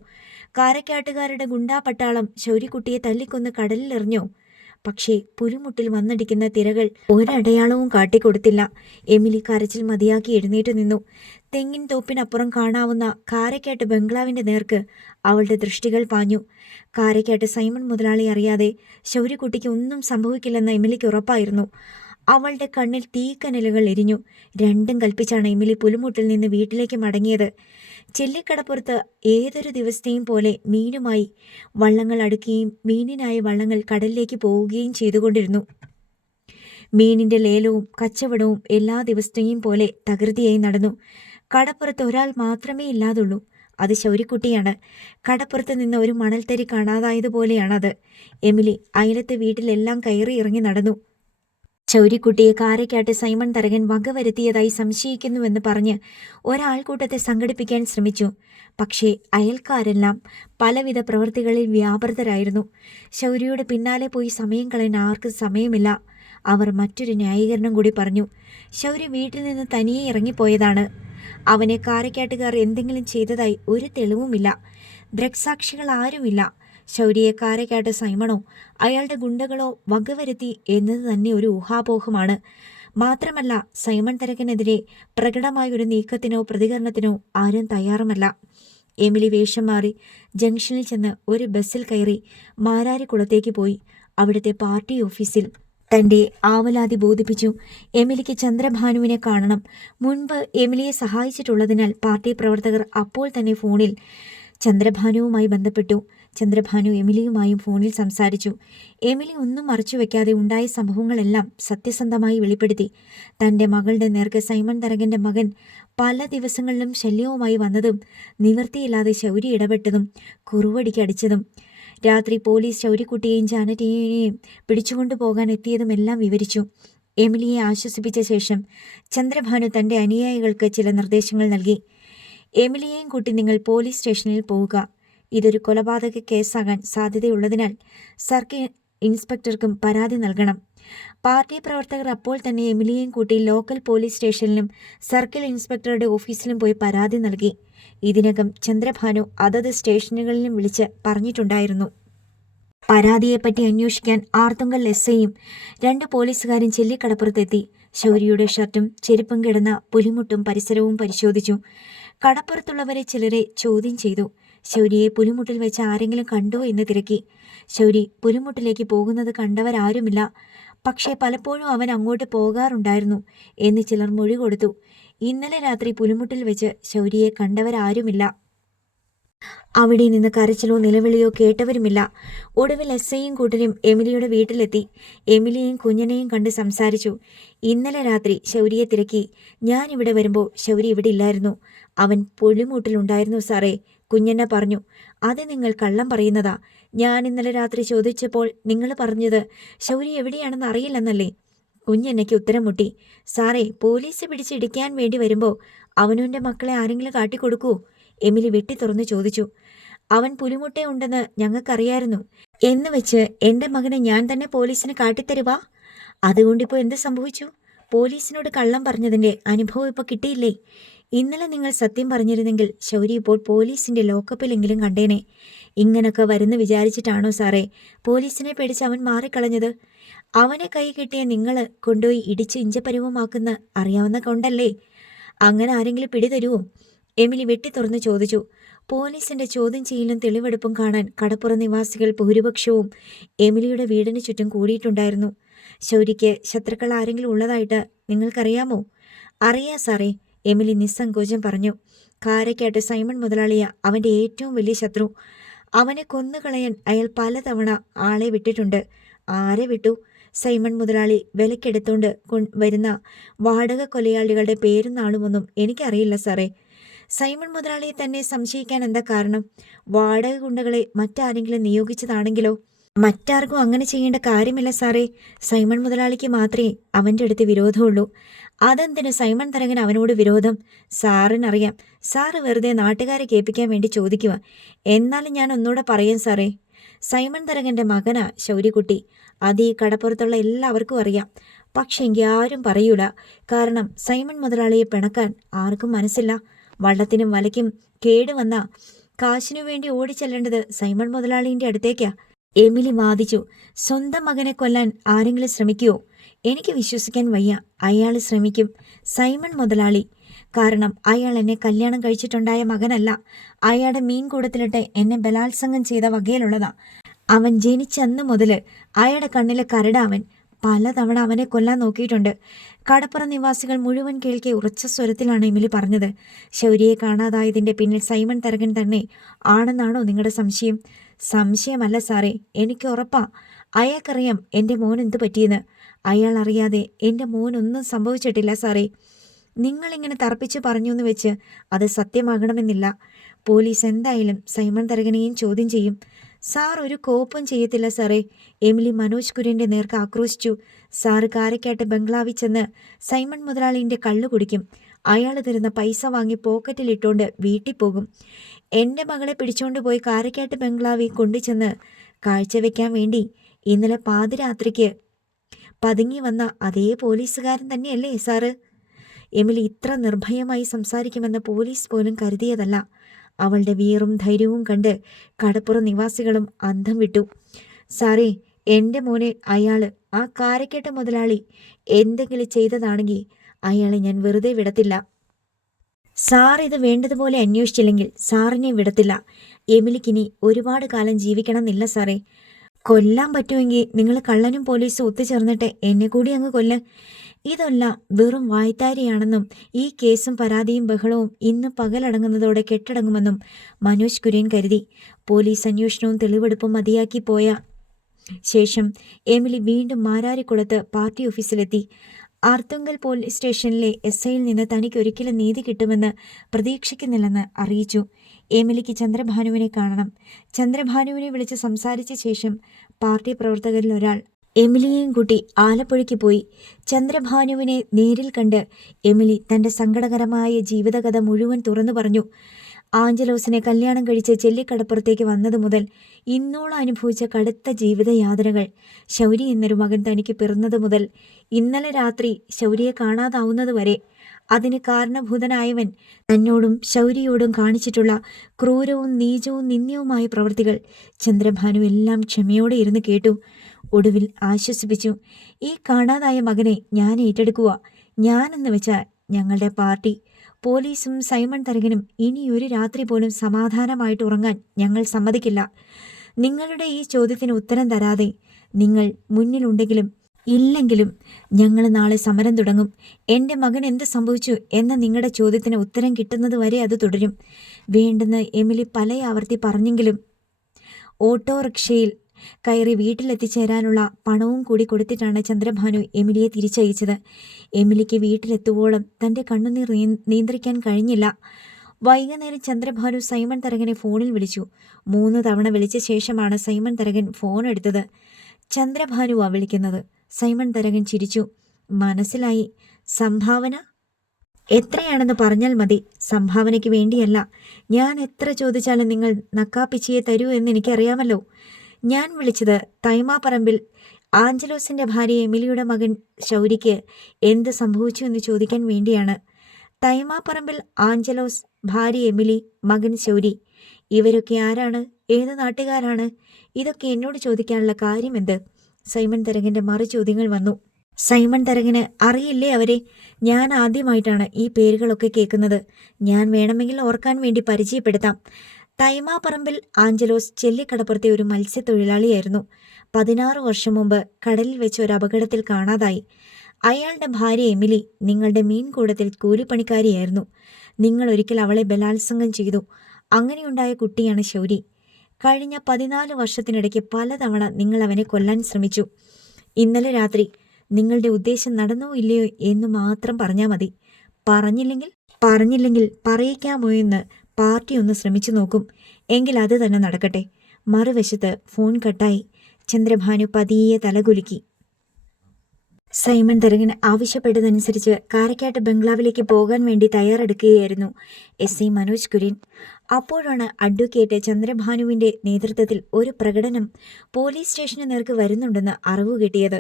കാരക്കാട്ടുകാരുടെ ഗുണ്ടാ പട്ടാളം ശൗര്യക്കുട്ടിയെ തല്ലിക്കൊന്ന് കടലിലെറിഞ്ഞോ? പക്ഷേ പുലിമുട്ടിൽ വന്നടിക്കുന്ന തിരകൾ ഒരടയാളവും കാട്ടിക്കൊടുത്തില്ല. എമിലി കരച്ചിൽ മതിയാക്കി എഴുന്നേറ്റ് നിന്നു. തെങ്ങിൻ തോപ്പിനപ്പുറം കാണാവുന്ന കാരക്കാട്ട് ബംഗ്ലാവിൻ്റെ നേർക്ക് അവളുടെ ദൃഷ്ടികൾ പാഞ്ഞു. കാരക്കാട്ട് സൈമൺ മുതലാളി അറിയാതെ ശൗര്യക്കുട്ടിക്ക് ഒന്നും സംഭവിക്കില്ലെന്ന് എമിലിക്ക് ഉറപ്പായിരുന്നു. അവളുടെ കണ്ണിൽ തീക്കനലുകൾ എരിഞ്ഞു. രണ്ടും കൽപ്പിച്ചാണ് എമിലി പുലിമുട്ടിൽ നിന്ന് വീട്ടിലേക്ക് മടങ്ങിയത്. ചെല്ലിക്കടപ്പുറത്ത് ഏതൊരു ദിവസത്തെയും പോലെ മീനുമായി വള്ളങ്ങൾ അടുക്കുകയും മീനിനായി വള്ളങ്ങൾ കടലിലേക്ക് പോവുകയും ചെയ്തുകൊണ്ടിരുന്നു. മീനിൻ്റെ ലേലവും കച്ചവടവും എല്ലാ ദിവസത്തെയും പോലെ തകൃതിയായി നടന്നു. കടപ്പുറത്ത് ഒരാൾ മാത്രമേ ഇല്ലാതുള്ളൂ. അത് ശൗര്യക്കുട്ടിയാണ്. കടപ്പുറത്ത് നിന്ന് ഒരു മണൽത്തരി കാണാതായതുപോലെയാണത്. എമിലി അയലത്തെ വീട്ടിലെല്ലാം കയറി ഇറങ്ങി നടന്നു. ശൗര്യക്കുട്ടിയെ കാരക്കാട്ട് സൈമൺ തരകൻ വകവരുത്തിയതായി സംശയിക്കുന്നുവെന്ന് പറഞ്ഞ് ഒരാൾക്കൂട്ടത്തെ സംഘടിപ്പിക്കാൻ ശ്രമിച്ചു. പക്ഷേ അയൽക്കാരെല്ലാം പലവിധ പ്രവൃത്തികളിൽ വ്യാപൃതരായിരുന്നു. ശൗര്യയുടെ പിന്നാലെ പോയി സമയം കളയാൻ ആർക്കും സമയമില്ല. അവർ മറ്റൊരു ന്യായീകരണം കൂടി പറഞ്ഞു. ശൗര്യ വീട്ടിൽ നിന്ന് തനിയെ ഇറങ്ങിപ്പോയതാണ്. അവനെ കാരക്കാട്ടുകാർ എന്തെങ്കിലും ചെയ്തതായി ഒരു തെളിവുമില്ല. ദൃക്സാക്ഷികൾ ആരുമില്ല. ശൗര്യയെ കാരക്കാട്ട് സൈമണോ അയാളുടെ ഗുണ്ടകളോ വകവരുത്തി എന്നത് തന്നെ ഒരു ഊഹാപോഹമാണ്. മാത്രമല്ല, സൈമൺ തരകനെതിരെ പ്രകടമായൊരു നീക്കത്തിനോ പ്രതികരണത്തിനോ ആരും തയ്യാറുമല്ല. എമിലി വേഷം മാറി ജംഗ്ഷനിൽ ചെന്ന് ഒരു ബസ്സിൽ കയറി മാരാരിക്കുളത്തേക്ക് പോയി. അവിടുത്തെ പാർട്ടി ഓഫീസിൽ തൻ്റെ ആവലാതി ബോധിപ്പിച്ചു. എമിലിക്ക് ചന്ദ്രഭാനുവിനെ കാണണം. മുൻപ് എമിലിയെ സഹായിച്ചിട്ടുള്ളതിനാൽ പാർട്ടി പ്രവർത്തകർ അപ്പോൾ തന്നെ ഫോണിൽ ചന്ദ്രഭാനുവുമായി ബന്ധപ്പെട്ടു. ചന്ദ്രഭാനു എമിലിയുമായും ഫോണിൽ സംസാരിച്ചു. എമിലി ഒന്നും മറച്ചുവെക്കാതെ ഉണ്ടായ സംഭവങ്ങളെല്ലാം സത്യസന്ധമായി വെളിപ്പെടുത്തി. തൻ്റെ മകളുടെ നേർക്ക് സൈമൺ തരകന്റെ മകൻ പല ദിവസങ്ങളിലും ശല്യവുമായി വന്നതും നിവൃത്തിയില്ലാതെ ശൗരി ഇടപെട്ടതും കുറുവടിക്കടിച്ചതും രാത്രി പോലീസ് ശൗരിക്കുട്ടിയെയും ജാനറ്റിയെയും പിടിച്ചുകൊണ്ടു പോകാൻ എത്തിയതുമെല്ലാം വിവരിച്ചു. എമിലിയെ ആശ്വസിപ്പിച്ച ശേഷം ചന്ദ്രഭാനു തൻ്റെ അനുയായികൾക്ക് ചില നിർദ്ദേശങ്ങൾ നൽകി. എമിലിയെയും കൂട്ടി നിങ്ങൾ പോലീസ് സ്റ്റേഷനിൽ പോവുക. ഇതൊരു കൊലപാതക കേസാകാൻ സാധ്യതയുള്ളതിനാൽ സർക്കിൾ ഇൻസ്പെക്ടർക്കും പരാതി നൽകണം. പാർട്ടി പ്രവർത്തകർ അപ്പോൾ തന്നെ എമിലിയെയും കൂട്ടി ലോക്കൽ പോലീസ് സ്റ്റേഷനിലും സർക്കിൾ ഇൻസ്പെക്ടറുടെ ഓഫീസിലും പോയി പരാതി നൽകി. ഇതിനകം ചന്ദ്രഭാനു അതത് സ്റ്റേഷനുകളിലും വിളിച്ച് പറഞ്ഞിട്ടുണ്ടായിരുന്നു. പരാതിയെപ്പറ്റി അന്വേഷിക്കാൻ ആർത്തുങ്കൽ എസ്ഐയും 2 പോലീസുകാരും ചെല്ലിക്കടപ്പുറത്തെത്തി. ശൗരിയുടെ ഷർട്ടും ചെരുപ്പും കിടന്ന പുലിമുട്ടും പരിസരവും പരിശോധിച്ചു. കടപ്പുറത്തുള്ളവരെ ചിലരെ ചോദ്യം ചെയ്തു. ശൗരിയെ പുലിമുട്ടിൽ വെച്ച് ആരെങ്കിലും കണ്ടോ എന്ന് തിരക്കി. ശൗരി പുലിമുട്ടിലേക്ക് പോകുന്നത് കണ്ടവരാരുമില്ല, പക്ഷേ പലപ്പോഴും അവൻ അങ്ങോട്ട് പോകാറുണ്ടായിരുന്നു എന്ന് ചിലർ മൊഴി കൊടുത്തു. ഇന്നലെ രാത്രി പുലിമുട്ടിൽ വെച്ച് ശൗരിയെ കണ്ടവരാരുമില്ല. അവിടെ നിന്ന് കരച്ചിലോ നിലവിളിയോ കേട്ടവരുമില്ല. ഒടുവിൽ എസ്ഐയും കൂട്ടരും എമിലിയുടെ വീട്ടിലെത്തി. എമിലിയെയും കുഞ്ഞനെയും കണ്ട് സംസാരിച്ചു. ഇന്നലെ രാത്രി ശൗരിയെ തിരക്കി. ഞാനിവിടെ വരുമ്പോൾ ശൗരി ഇവിടെ ഇല്ലായിരുന്നു. അവൻ പുലിമുട്ടിലുണ്ടായിരുന്നു സാറേ, കുഞ്ഞനെ പറഞ്ഞു. അത് നിങ്ങൾ കള്ളം പറയുന്നതാ. ഞാൻ ഇന്നലെ രാത്രി ചോദിച്ചപ്പോൾ നിങ്ങൾ പറഞ്ഞത് ശൗരി എവിടെയാണെന്ന് അറിയില്ലെന്നല്ലേ? കുഞ്ഞെന്നയ്ക്ക് ഉത്തരം മുട്ടി. സാറേ, പോലീസ് പിടിച്ചിടിക്കാൻ വേണ്ടി വരുമ്പോൾ അവനവൻ്റെ മക്കളെ ആരെങ്കിലും കാട്ടിക്കൊടുക്കൂ? എമിലി വെട്ടി തുറന്ന് ചോദിച്ചു. അവൻ പുലിമുട്ടയുണ്ടെന്ന് ഞങ്ങൾക്കറിയായിരുന്നു എന്ന് വെച്ച് എൻ്റെ മകനെ ഞാൻ തന്നെ പോലീസിന് കാട്ടിത്തരുവാ? അതുകൊണ്ടിപ്പോൾ എന്ത് സംഭവിച്ചു? പോലീസിനോട് കള്ളം പറഞ്ഞതിൻ്റെ അനുഭവം ഇപ്പോൾ കിട്ടിയില്ലേ? ഇന്നലെ നിങ്ങൾ സത്യം പറഞ്ഞിരുന്നെങ്കിൽ ശൗരി ഇപ്പോൾ പോലീസിൻ്റെ ലോക്കപ്പിലെങ്കിലും കണ്ടേനെ. ഇങ്ങനൊക്കെ വരുന്ന് വിചാരിച്ചിട്ടാണോ സാറേ പോലീസിനെ പേടിച്ച് അവൻ മാറിക്കളഞ്ഞത്? അവനെ കൈ കിട്ടിയ നിങ്ങൾ കൊണ്ടുപോയി ഇടിച്ച് ഇഞ്ചപരുവമാക്കുന്ന അറിയാവുന്ന കൊണ്ടല്ലേ? അങ്ങനെ ആരെങ്കിലും പിടിതരുമോ? എമിലി വെട്ടി തുറന്ന് ചോദിച്ചു. പോലീസിന്റെ ചോദ്യം ചെയ്യലും തെളിവെടുപ്പും കാണാൻ കടപ്പുറ നിവാസികൾ ഭൂരിപക്ഷവും എമിലിയുടെ വീടിന് ചുറ്റും കൂടിയിട്ടുണ്ടായിരുന്നു. ശൗരിക്ക് ശത്രുക്കൾ ആരെങ്കിലും ഉള്ളതായിട്ട് നിങ്ങൾക്കറിയാമോ? അറിയാം സാറേ, എമിലി നിസ്സങ്കോചം പറഞ്ഞു. കാരക്കാട്ട് സൈമൺ മുതലാളിയ അവൻ്റെ ഏറ്റവും വലിയ ശത്രു. അവനെ കൊന്നുകളയാൻ അയാൾ പലതവണ ആളെ വിട്ടിട്ടുണ്ട്. ആരെ വിട്ടു? സൈമൺ മുതലാളി വിലക്കെടുത്തോണ്ട് വരുന്ന വാടക കൊലയാളികളുടെ പേരും നാളുമൊന്നും എനിക്കറിയില്ല സാറേ. സൈമൺ മുതലാളിയെ തന്നെ സംശയിക്കാൻ എന്താ കാരണം? വാടക ഗുണ്ടകളെ മറ്റാരെങ്കിലും നിയോഗിച്ചതാണെങ്കിലോ? മറ്റാർക്കും അങ്ങനെ ചെയ്യേണ്ട കാര്യമില്ല സാറേ. സൈമൺ മുതലാളിക്ക് മാത്രമേ അവൻ്റെ അടുത്ത് വിരോധമുള്ളൂ. അതെന്തിന് സൈമൺ തരകൻ അവനോട് വിരോധം? സാറിനറിയാം. സാറ് വെറുതെ നാട്ടുകാരെ കേൾപ്പിക്കാൻ വേണ്ടി ചോദിക്കുക. എന്നാലും ഞാൻ ഒന്നുകൂടെ പറയാം സാറേ, സൈമൺ തരകൻ്റെ മകനാ ശൗരിക്കുട്ടി. അത് ഈ കടപ്പുറത്തുള്ള എല്ലാവർക്കും അറിയാം. പക്ഷെ എങ്കിൽ ആരും പറയൂല. കാരണം സൈമൺ മുതലാളിയെ പിണക്കാൻ ആർക്കും മനസ്സില്ല. വള്ളത്തിനും വലയ്ക്കും കേടുവന്ന കാശിനു വേണ്ടി ഓടിച്ചെല്ലേണ്ടത് സൈമൺ മുതലാളിൻ്റെ അടുത്തേക്കാ. എമിലി വാദിച്ചു. സ്വന്തം മകനെ കൊല്ലാൻ ആരെങ്കിലും ശ്രമിക്കുമോ? എനിക്ക് വിശ്വസിക്കാൻ വയ്യ. അയാൾ ശ്രമിക്കും, സൈമൺ മുതലാളി. കാരണം അയാൾ എന്നെ കല്യാണം കഴിച്ചിട്ടുണ്ടായ മകനല്ല. അയാളുടെ മീൻകൂടത്തിലിട്ട് എന്നെ ബലാത്സംഗം ചെയ്ത വകയിലുള്ളതാ. അവൻ ജനിച്ചന്ന് മുതൽ അയാളുടെ കണ്ണിലെ കരടാവൻ. പലതവണ അവനെ കൊല്ലാൻ നോക്കിയിട്ടുണ്ട്. കടപ്പുറ നിവാസികൾ മുഴുവൻ കേൾക്കെ ഉറച്ച സ്വരത്തിലാണ് എമിലി പറഞ്ഞത്. ശൗരിയെ കാണാതായതിൻ്റെ പിന്നിൽ സൈമൺ തരകൻ തന്നെ ആണെന്നാണോ നിങ്ങളുടെ സംശയം? സംശയമല്ല സാറേ, എനിക്ക് ഉറപ്പാ. അയാൾക്കറിയാം എൻ്റെ മോൻ എന്ത് പറ്റിയെന്ന്. അയാൾ അറിയാതെ എൻ്റെ മോനൊന്നും സംഭവിച്ചിട്ടില്ല സാറേ. നിങ്ങളിങ്ങനെ തർപ്പിച്ചു പറഞ്ഞു എന്ന് വെച്ച് അത് സത്യമാകണമെന്നില്ല. പോലീസ് എന്തായാലും സൈമൺ തരകനെയും ചോദ്യം ചെയ്യും. സാർ ഒരു കോപ്പും ചെയ്യത്തില്ല സാറേ, എമിലി മനോജ് കുര്യൻ്റെ നേർക്ക് ആക്രോശിച്ചു. സാറ് കാരക്കാട്ട് ബംഗ്ലാവിൽ ചെന്ന് സൈമൺ മുതലാളിൻ്റെ കള്ളു കുടിക്കും. അയാൾ തരുന്ന പൈസ വാങ്ങി പോക്കറ്റിലിട്ടുകൊണ്ട് വീട്ടിൽ പോകും. എൻ്റെ മകളെ പിടിച്ചുകൊണ്ട് പോയി കാരക്കാട്ട് ബംഗ്ലാവിൽ കൊണ്ടുചെന്ന് കാഴ്ചവെക്കാൻ വേണ്ടി ഇന്നലെ പാതിരാത്രിക്ക് പതുങ്ങി വന്ന അതേ പോലീസുകാരൻ തന്നെയല്ലേ സാറ്? എമിലി ഇത്ര നിർഭയമായി സംസാരിക്കുമെന്ന് പോലീസ് പോലും കരുതിയതല്ല. അവളുടെ വീറും ധൈര്യവും കണ്ട് കടപ്പുറ നിവാസികളും അന്തം വിട്ടു. സാറേ, എൻ്റെ മോനെ ആ കാരക്കേട്ട മുതലാളി എന്തെങ്കിലും ചെയ്തതാണെങ്കിൽ അയാളെ ഞാൻ വെറുതെ വിടത്തില്ല. സാർ ഇത് വേണ്ടതുപോലെ അന്വേഷിച്ചില്ലെങ്കിൽ സാറിനെ വിടത്തില്ല. എമിലിക്കിനി ഒരുപാട് കാലം ജീവിക്കണം എന്നില്ല സാറേ. കൊല്ലാൻ പറ്റുമെങ്കിൽ നിങ്ങൾ കള്ളനും പോലീസും ഒത്തുചേർന്നിട്ട് എന്നെ കൂടി അങ്ങ് കൊല്ല്. ഇതെല്ലാം വെറും വായ്ത്താരിയാണെന്നും ഈ കേസും പരാതിയും ബഹളവും ഇന്ന് പകലടങ്ങുന്നതോടെ കെട്ടടങ്ങുമെന്നും മനോജ് കുര്യൻ കരുതി. പോലീസ് അന്വേഷണവും തെളിവെടുപ്പും മതിയാക്കി പോയ ശേഷം എമിലി വീണ്ടും മാരാരിക്കുളത്ത് പാർട്ടി ഓഫീസിലെത്തി. ആർത്തുങ്കൽ പോലീസ് സ്റ്റേഷനിലെ SIയിൽ നിന്ന് തനിക്ക് ഒരിക്കലും നീതി കിട്ടുമെന്ന് പ്രതീക്ഷിക്കുന്നില്ലെന്ന് അറിയിച്ചു. എമിലിക്ക് ചന്ദ്രഭാനുവിനെ കാണണം. ചന്ദ്രഭാനുവിനെ വിളിച്ച് സംസാരിച്ച ശേഷം പാർട്ടി പ്രവർത്തകരിൽ ഒരാൾ എമിലിയെയും കൂട്ടി ആലപ്പുഴയ്ക്ക് പോയി. ചന്ദ്രഭാനുവിനെ നേരിൽ കണ്ട് എമിലി തൻ്റെ സങ്കടകരമായ ജീവിതകഥ മുഴുവൻ തുറന്നു പറഞ്ഞു. ആഞ്ചലോസിനെ കല്യാണം കഴിച്ച് ചെല്ലിക്കടപ്പുറത്തേക്ക് വന്നത് മുതൽ ഇന്നോളം അനുഭവിച്ച കടുത്ത ജീവിതയാതനകൾ, ശൗരി എന്നൊരു മകൻ തനിക്ക് പിറന്നത് മുതൽ ഇന്നലെ രാത്രി ശൗരിയെ കാണാതാവുന്നതുവരെ, അതിന് കാരണഭൂതനായവൻ തന്നോടും ശൗരിയോടും കാണിച്ചിട്ടുള്ള ക്രൂരവും നീചവും നിന്ദ്യവുമായ പ്രവൃത്തികൾ ചന്ദ്രഭാനു എല്ലാം ക്ഷമയോടെ ഇരുന്ന് കേട്ടു. ഒടുവിൽ ആശ്വസിപ്പിച്ചു. ഈ കാണാതായ മകനെ ഞാൻ ഏറ്റെടുക്കുക. ഞാനെന്ന് വെച്ചാൽ ഞങ്ങളുടെ പാർട്ടി, പോലീസും സൈമൺ തരകനും ഇനി ഒരു രാത്രി പോലും സമാധാനമായിട്ട് ഉറങ്ങാൻ ഞങ്ങൾ സമ്മതിക്കില്ല. നിങ്ങളുടെ ഈ ചോദ്യത്തിന് ഉത്തരം തരാതെ നിങ്ങൾ മുന്നിലുണ്ടെങ്കിലും ഇല്ലെങ്കിലും ഞങ്ങൾ നാളെ സമരം തുടങ്ങും. എൻ്റെ മകൻ എന്ത് സംഭവിച്ചു എന്ന നിങ്ങളുടെ ചോദ്യത്തിന് ഉത്തരം കിട്ടുന്നത് വരെ അത് തുടരും. വേണ്ടെന്ന് എമിലി പല ആവർത്തി പറഞ്ഞെങ്കിലും ഓട്ടോറിക്ഷയിൽ കയറി വീട്ടിലെത്തിച്ചേരാനുള്ള പണവും കൂടി കൊടുത്തിട്ടാണ് ചന്ദ്രഭാനു എമിലിയെ തിരിച്ചയച്ചത്. എമിലിക്ക് വീട്ടിലെത്തുവോളം തൻ്റെ കണ്ണുനീർ നിയന്ത്രിക്കാൻ കഴിഞ്ഞില്ല. വൈകുന്നേരം ചന്ദ്രഭാനു സൈമൺ തരകനെ ഫോണിൽ വിളിച്ചു. 3 തവണ വിളിച്ച ശേഷമാണ് സൈമൺ തരകൻ ഫോൺ എടുത്തത്. ചന്ദ്രഭാനുവാ വിളിക്കുന്നത്. സൈമൺ തരകൻ ചിരിച്ചു. മനസ്സിലായി. സംഭാവന എത്രയാണെന്ന് പറഞ്ഞാൽ മതി. സംഭാവനയ്ക്ക് വേണ്ടിയല്ല. ഞാൻ എത്ര ചോദിച്ചാലും നിങ്ങൾ നക്കാപ്പിച്ചിയെ തരൂ എന്ന് എനിക്കറിയാമല്ലോ. ഞാൻ വിളിച്ചത് തൈമാപ്പറമ്പിൽ ആഞ്ചലോസിൻ്റെ ഭാര്യ എമിലിയുടെ മകൻ ശൗരിക്ക് എന്ത് സംഭവിച്ചു എന്ന് ചോദിക്കാൻ വേണ്ടിയാണ്. തൈമാപ്പറമ്പിൽ ആഞ്ചലോസ്, ഭാര്യ എമിലി, മകൻ ശൗരി, ഇവരൊക്കെ ആരാണ്? ഏത് നാട്ടുകാരാണ്? ഇതൊക്കെ എന്നോട് ചോദിക്കാനുള്ള കാര്യമെന്ത്? സൈമൺ തരകൻ്റെ മറു ചോദ്യങ്ങൾ വന്നു. സൈമൺ തരകന് അറിയില്ലേ അവരെ? ഞാൻ ആദ്യമായിട്ടാണ് ഈ പേരുകളൊക്കെ കേൾക്കുന്നത്. ഞാൻ വേണമെങ്കിൽ ഓർക്കാൻ വേണ്ടി പരിചയപ്പെടുത്താം. തൈമാപ്പറമ്പിൽ ആഞ്ചലോസ് ചെല്ലിക്കടപ്പുറത്തെ ഒരു മത്സ്യത്തൊഴിലാളിയായിരുന്നു. 16 വർഷം മുമ്പ് കടലിൽ വെച്ച് ഒരു അപകടത്തിൽ കാണാതായി. അയാളുടെ ഭാര്യ എമിലി നിങ്ങളുടെ മീൻകൂടത്തിൽ കൂലിപ്പണിക്കാരിയായിരുന്നു. നിങ്ങൾ ഒരിക്കൽ അവളെ ബലാത്സംഗം ചെയ്തു. അങ്ങനെയുണ്ടായ കുട്ടിയാണ് ശൗരി. കഴിഞ്ഞ 14 വർഷത്തിനിടയ്ക്ക് പലതവണ നിങ്ങൾ അവനെ കൊല്ലാൻ ശ്രമിച്ചു. ഇന്നലെ നിങ്ങളുടെ ഉദ്ദേശം നടന്നോ ഇല്ലയോ എന്ന് മാത്രം പറഞ്ഞാൽ മതി. പറഞ്ഞില്ലെങ്കിൽ പറയിക്കാമോ എന്ന് പാർട്ടി ഒന്ന് ശ്രമിച്ചു നോക്കും. എങ്കിൽ അത് തന്നെ നടക്കട്ടെ. മറുവശത്ത് ഫോൺ കട്ടായി. ചന്ദ്രഭാനു പതിയെ തലകുലുക്കി. സൈമൺ തരകൻ ആവശ്യപ്പെട്ടതനുസരിച്ച് കാരക്കാട്ട് ബംഗ്ലാവിലേക്ക് പോകാൻ വേണ്ടി തയ്യാറെടുക്കുകയായിരുന്നു SI മനോജ് കുര്യൻ. അപ്പോഴാണ് അഡ്വക്കേറ്റ് ചന്ദ്രഭാനുവിൻ്റെ നേതൃത്വത്തിൽ ഒരു പ്രകടനം പോലീസ് സ്റ്റേഷന് നേർക്ക് വരുന്നുണ്ടെന്ന് അറിവ് കിട്ടിയത്.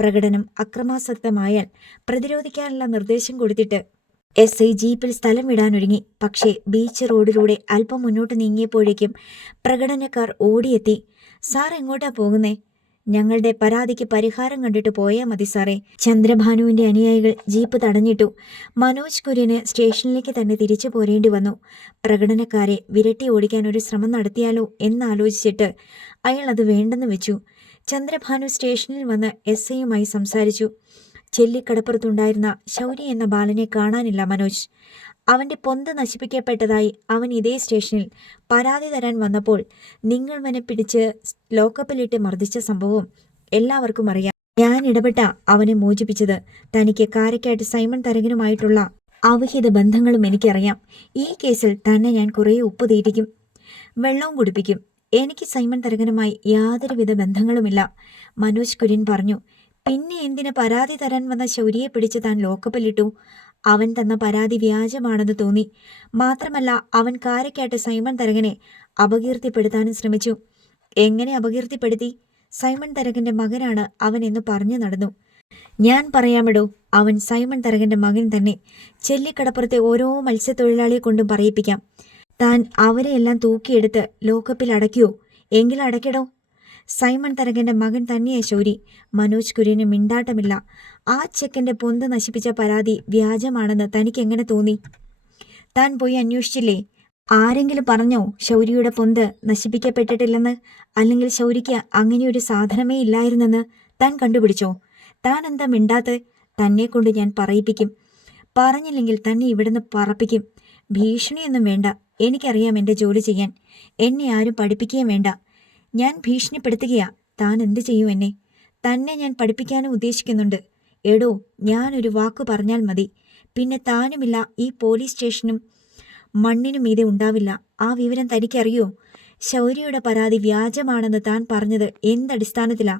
പ്രകടനം അക്രമാസക്തമായാൽ പ്രതിരോധിക്കാനുള്ള നിർദ്ദേശം കൊടുത്തിട്ട് SI ജീപ്പിൽ സ്ഥലം വിടാനൊരുങ്ങി. പക്ഷേ ബീച്ച് റോഡിലൂടെ അല്പം മുന്നോട്ട് നീങ്ങിയപ്പോഴേക്കും പ്രകടനക്കാർ ഓടിയെത്തി. സാർ എങ്ങോട്ടാ പോകുന്നേ? ഞങ്ങളുടെ പരാതിക്ക് പരിഹാരം കണ്ടിട്ട് പോയാൽ മതി സാറേ. ചന്ദ്രഭാനുവിൻ്റെ അനുയായികൾ ജീപ്പ് തടഞ്ഞിട്ടു. മനോജ് കുര്യന് സ്റ്റേഷനിലേക്ക് തന്നെ തിരിച്ചു പോരേണ്ടി വന്നു. പ്രകടനക്കാരെ വിരട്ടി ഓടിക്കാൻ ഒരു ശ്രമം നടത്തിയാലോ എന്നാലോചിച്ചിട്ട് അയാൾ അത് വേണ്ടെന്ന് വെച്ചു. ചന്ദ്രഭാനു സ്റ്റേഷനിൽ വന്ന് SIയുമായി സംസാരിച്ചു. ചെല്ലിക്കടപ്പുറത്തുണ്ടായിരുന്ന ശൗരി എന്ന ബാലനെ കാണാനില്ല മനോജ്. അവൻ്റെ പൊന്ത് നശിപ്പിക്കപ്പെട്ടതായി അവൻ ഇതേ സ്റ്റേഷനിൽ പരാതി തരാൻ വന്നപ്പോൾ നിങ്ങൾ അവനെ പിടിച്ച് ലോക്കപ്പിലിട്ട് മർദ്ദിച്ച സംഭവം എല്ലാവർക്കും അറിയാം. ഞാൻ ഇടപെട്ട അവനെ മോചിപ്പിച്ചത്. തനിക്ക് കാരക്കാട്ട് സൈമൺ തരകനുമായിട്ടുള്ള അവിഹിത ബന്ധങ്ങളും എനിക്കറിയാം. ഈ കേസിൽ തന്നെ ഞാൻ കുറേ ഉപ്പ് തീറ്റിക്കും, വെള്ളവും കുടിപ്പിക്കും. എനിക്ക് സൈമൺ തരകനുമായി യാതൊരുവിധ ബന്ധങ്ങളുമില്ല, മനോജ് കുര്യൻ പറഞ്ഞു. പിന്നെ എന്തിന് പരാതി തരാൻ വന്ന ശൗരിയെ പിടിച്ച് താൻ ലോക്കപ്പിലിട്ടു? അവൻ തന്ന പരാതി വ്യാജമാണെന്ന് തോന്നി. മാത്രമല്ല അവൻ കാരക്കാട്ട് സൈമൺ തരകനെ അപകീർത്തിപ്പെടുത്താനും ശ്രമിച്ചു. എങ്ങനെ അപകീർത്തിപ്പെടുത്തി? സൈമൺ തരകന്റെ മകനാണ് അവൻ എന്ന് പറഞ്ഞു നടന്നു. ഞാൻ പറയാമിടോ, അവൻ സൈമൺ തരകന്റെ മകൻ തന്നെ. ചെല്ലിക്കടപ്പുറത്തെ ഓരോ മത്സ്യത്തൊഴിലാളിയെ കൊണ്ടും പറയിപ്പിക്കാം. താൻ അവരെയെല്ലാം തൂക്കിയെടുത്ത് ലോക്കപ്പിൽ അടയ്ക്കുവോ? എങ്കിൽ അടയ്ക്കടോ. സൈമൺ തരകന്റെ മകൻ തന്നെയാ ശൗരി. മനോജ് കുര്യന് മിണ്ടാട്ടമില്ല. ആ ചെക്കൻ്റെ പൊന്ത് നശിപ്പിച്ച പരാതി വ്യാജമാണെന്ന് തനിക്ക് എങ്ങനെ തോന്നി? താൻ പോയി അന്വേഷിച്ചില്ലേ? ആരെങ്കിലും പറഞ്ഞോ ശൗരിയുടെ പൊന്ത് നശിപ്പിക്കപ്പെട്ടിട്ടില്ലെന്ന്? അല്ലെങ്കിൽ ശൗരിക്ക് അങ്ങനെയൊരു സാധനമേ ഇല്ലായിരുന്നെന്ന് താൻ കണ്ടുപിടിച്ചോ? താൻ എന്താ മിണ്ടാത്ത്? തന്നെ കൊണ്ട് ഞാൻ പറയിപ്പിക്കും. പറഞ്ഞില്ലെങ്കിൽ തന്നെ ഇവിടുന്ന് പറപ്പിക്കും. ഭീഷണിയൊന്നും വേണ്ട. എനിക്കറിയാം എൻ്റെ ജോലി ചെയ്യാൻ. എന്നെ ആരും പഠിപ്പിക്കുകയും വേണ്ട. ഞാൻ ഭീഷണിപ്പെടുത്തുകയാ. താൻ എന്ത് ചെയ്യും എന്നെ? തന്നെ ഞാൻ പഠിപ്പിക്കാനും ഉദ്ദേശിക്കുന്നുണ്ട്. എടോ, ഞാനൊരു വാക്കു പറഞ്ഞാൽ മതി. പിന്നെ താനുമില്ല, ഈ പോലീസ് സ്റ്റേഷനും മണ്ണിനും മീതെ ഉണ്ടാവില്ല. ആ വിവരം തനിക്കറിയോ? ശൗര്യയുടെ പരാതി വ്യാജമാണെന്ന് താൻ പറഞ്ഞത് എന്തടിസ്ഥാനത്തിലാ?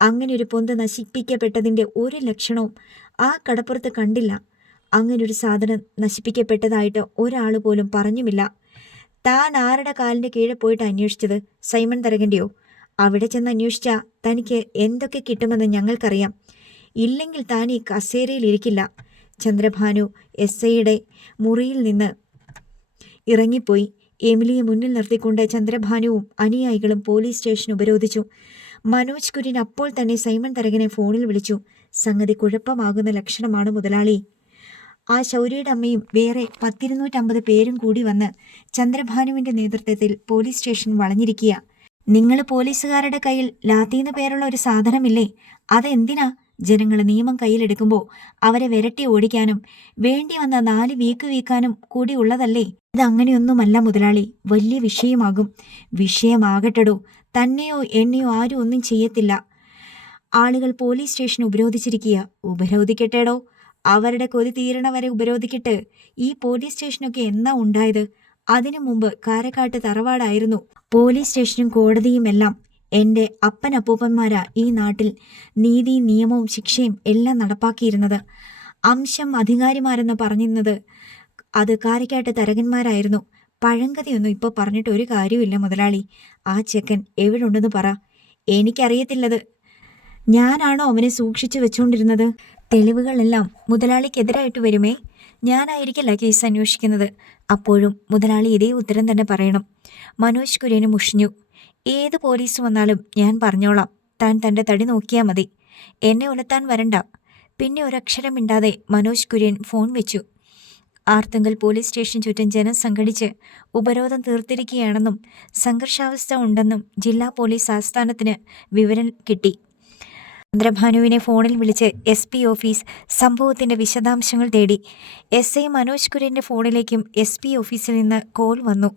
അങ്ങനെ ഒരു പൊന്ത് നശിപ്പിക്കപ്പെട്ടതിൻ്റെ ഒരു ലക്ഷണവും ആ കടപ്പുറത്ത് കണ്ടില്ല. അങ്ങനൊരു സാധനം നശിപ്പിക്കപ്പെട്ടതായിട്ട് ഒരാൾ പോലും പറഞ്ഞുമില്ല. താൻ ആരുടെ കാലിൻ്റെ കീഴെ പോയിട്ട് അന്വേഷിച്ചത്? സൈമൺ തരകൻ്റെയോ? അവിടെ ചെന്ന് അന്വേഷിച്ചാൽ തനിക്ക് എന്തൊക്കെ കിട്ടുമെന്ന് ഞങ്ങൾക്കറിയാം. ഇല്ലെങ്കിൽ താൻ ഈ കസേരയിൽ ഇരിക്കില്ല. ചന്ദ്രഭാനു SIയുടെ മുറിയിൽ നിന്ന് ഇറങ്ങിപ്പോയി. എമിലിയെ മുന്നിൽ നിർത്തിക്കൊണ്ട് ചന്ദ്രഭാനുവും അനുയായികളും പോലീസ് സ്റ്റേഷൻ ഉപരോധിച്ചു. മനോജ് കുര്യൻ അപ്പോൾ തന്നെ സൈമൺ തരകനെ ഫോണിൽ വിളിച്ചു. സംഗതി കുഴപ്പമാകുന്ന ലക്ഷണമാണ് മുതലാളി. ആ ശൗര്യയുടെ അമ്മയും വേറെ 250 പേരും കൂടി വന്ന് ചന്ദ്രഭാനുവിൻ്റെ നേതൃത്വത്തിൽ പോലീസ് സ്റ്റേഷൻ വളഞ്ഞിരിക്കുക. നിങ്ങൾ പോലീസുകാരുടെ കയ്യിൽ ലാത്തിന്ന് പേരുള്ള ഒരു സാധനമില്ലേ? അതെന്തിനാ? ജനങ്ങൾ നിയമം കയ്യിലെടുക്കുമ്പോൾ അവരെ വിരട്ടി ഓടിക്കാനും വേണ്ടി വന്ന 4 വീക്ക് വീക്കാനും കൂടി ഉള്ളതല്ലേ? ഇതങ്ങനെയൊന്നുമല്ല മുതലാളി. വലിയ വിഷയമാകും. വിഷയമാകട്ടെടോ. തന്നെയോ എന്നെയോ ആരും ഒന്നും ചെയ്യത്തില്ല. ആളുകൾ പോലീസ് സ്റ്റേഷൻ ഉപരോധിച്ചിരിക്കുക. ഉപരോധിക്കട്ടേടോ. അവരുടെ കൊതി തീരണ വരെ ഉപരോധിക്കട്ടെ. ഈ പോലീസ് സ്റ്റേഷനൊക്കെ എന്നാ ഉണ്ടായത്? അതിനു മുമ്പ് കാരക്കാട്ട് തറവാടായിരുന്നു പോലീസ് സ്റ്റേഷനും കോടതിയും എല്ലാം. എൻ്റെ അപ്പനപ്പൂപ്പന്മാരാ ഈ നാട്ടിൽ നീതിയും നിയമവും ശിക്ഷയും എല്ലാം നടപ്പാക്കിയിരുന്നത്. അംശം അധികാരിമാരെന്ന് പറഞ്ഞിരുന്നത് അത് കാരക്കാട്ട് തരകന്മാരായിരുന്നു. പഴങ്കഥയൊന്നും ഇപ്പോൾ പറഞ്ഞിട്ട് ഒരു കാര്യമില്ല മുതലാളി. ആ ചെക്കൻ എവിടെ ഉണ്ടെന്ന് പറ. എനിക്കറിയത്തില്ലത്. ഞാനാണോ അവനെ സൂക്ഷിച്ചു വെച്ചുകൊണ്ടിരുന്നത്? തെളിവുകളെല്ലാം മുതലാളിക്കെതിരായിട്ട് വരുമേ. ഞാനായിരിക്കില്ല കേസ് അന്വേഷിക്കുന്നത്. അപ്പോഴും മുതലാളി ഇതേ ഉത്തരം തന്നെ പറയണം. മനോജ് കുര്യന് മുഷിഞ്ഞു. ഏത് പോലീസ് വന്നാലും ഞാൻ പറഞ്ഞോളാം. താൻ തൻ്റെ തടി നോക്കിയാൽ മതി. എന്നെ ഉലത്താൻ വരണ്ട. പിന്നെ ഒരക്ഷരം മിണ്ടാതെ മനോജ് കുര്യൻ ഫോൺ വെച്ചു. ആർത്തുങ്കൽ പോലീസ് സ്റ്റേഷൻ ചുറ്റും ജനം സംഘടിച്ച് ഉപരോധം തീർത്തിരിക്കുകയാണെന്നും സംഘർഷാവസ്ഥ ഉണ്ടെന്നും ജില്ലാ പോലീസ് ആസ്ഥാനത്തിന് വിവരം കിട്ടി. ചന്ദ്രഭാനുവിനെ ഫോണിൽ വിളിച്ച് SP ഓഫീസ് സംഭവത്തിൻ്റെ വിശദാംശങ്ങൾ തേടി. SI മനോജ് കുര്യൻ്റെ ഫോണിലേക്കും SP ഓഫീസിൽ നിന്ന് കോൾ വന്നു.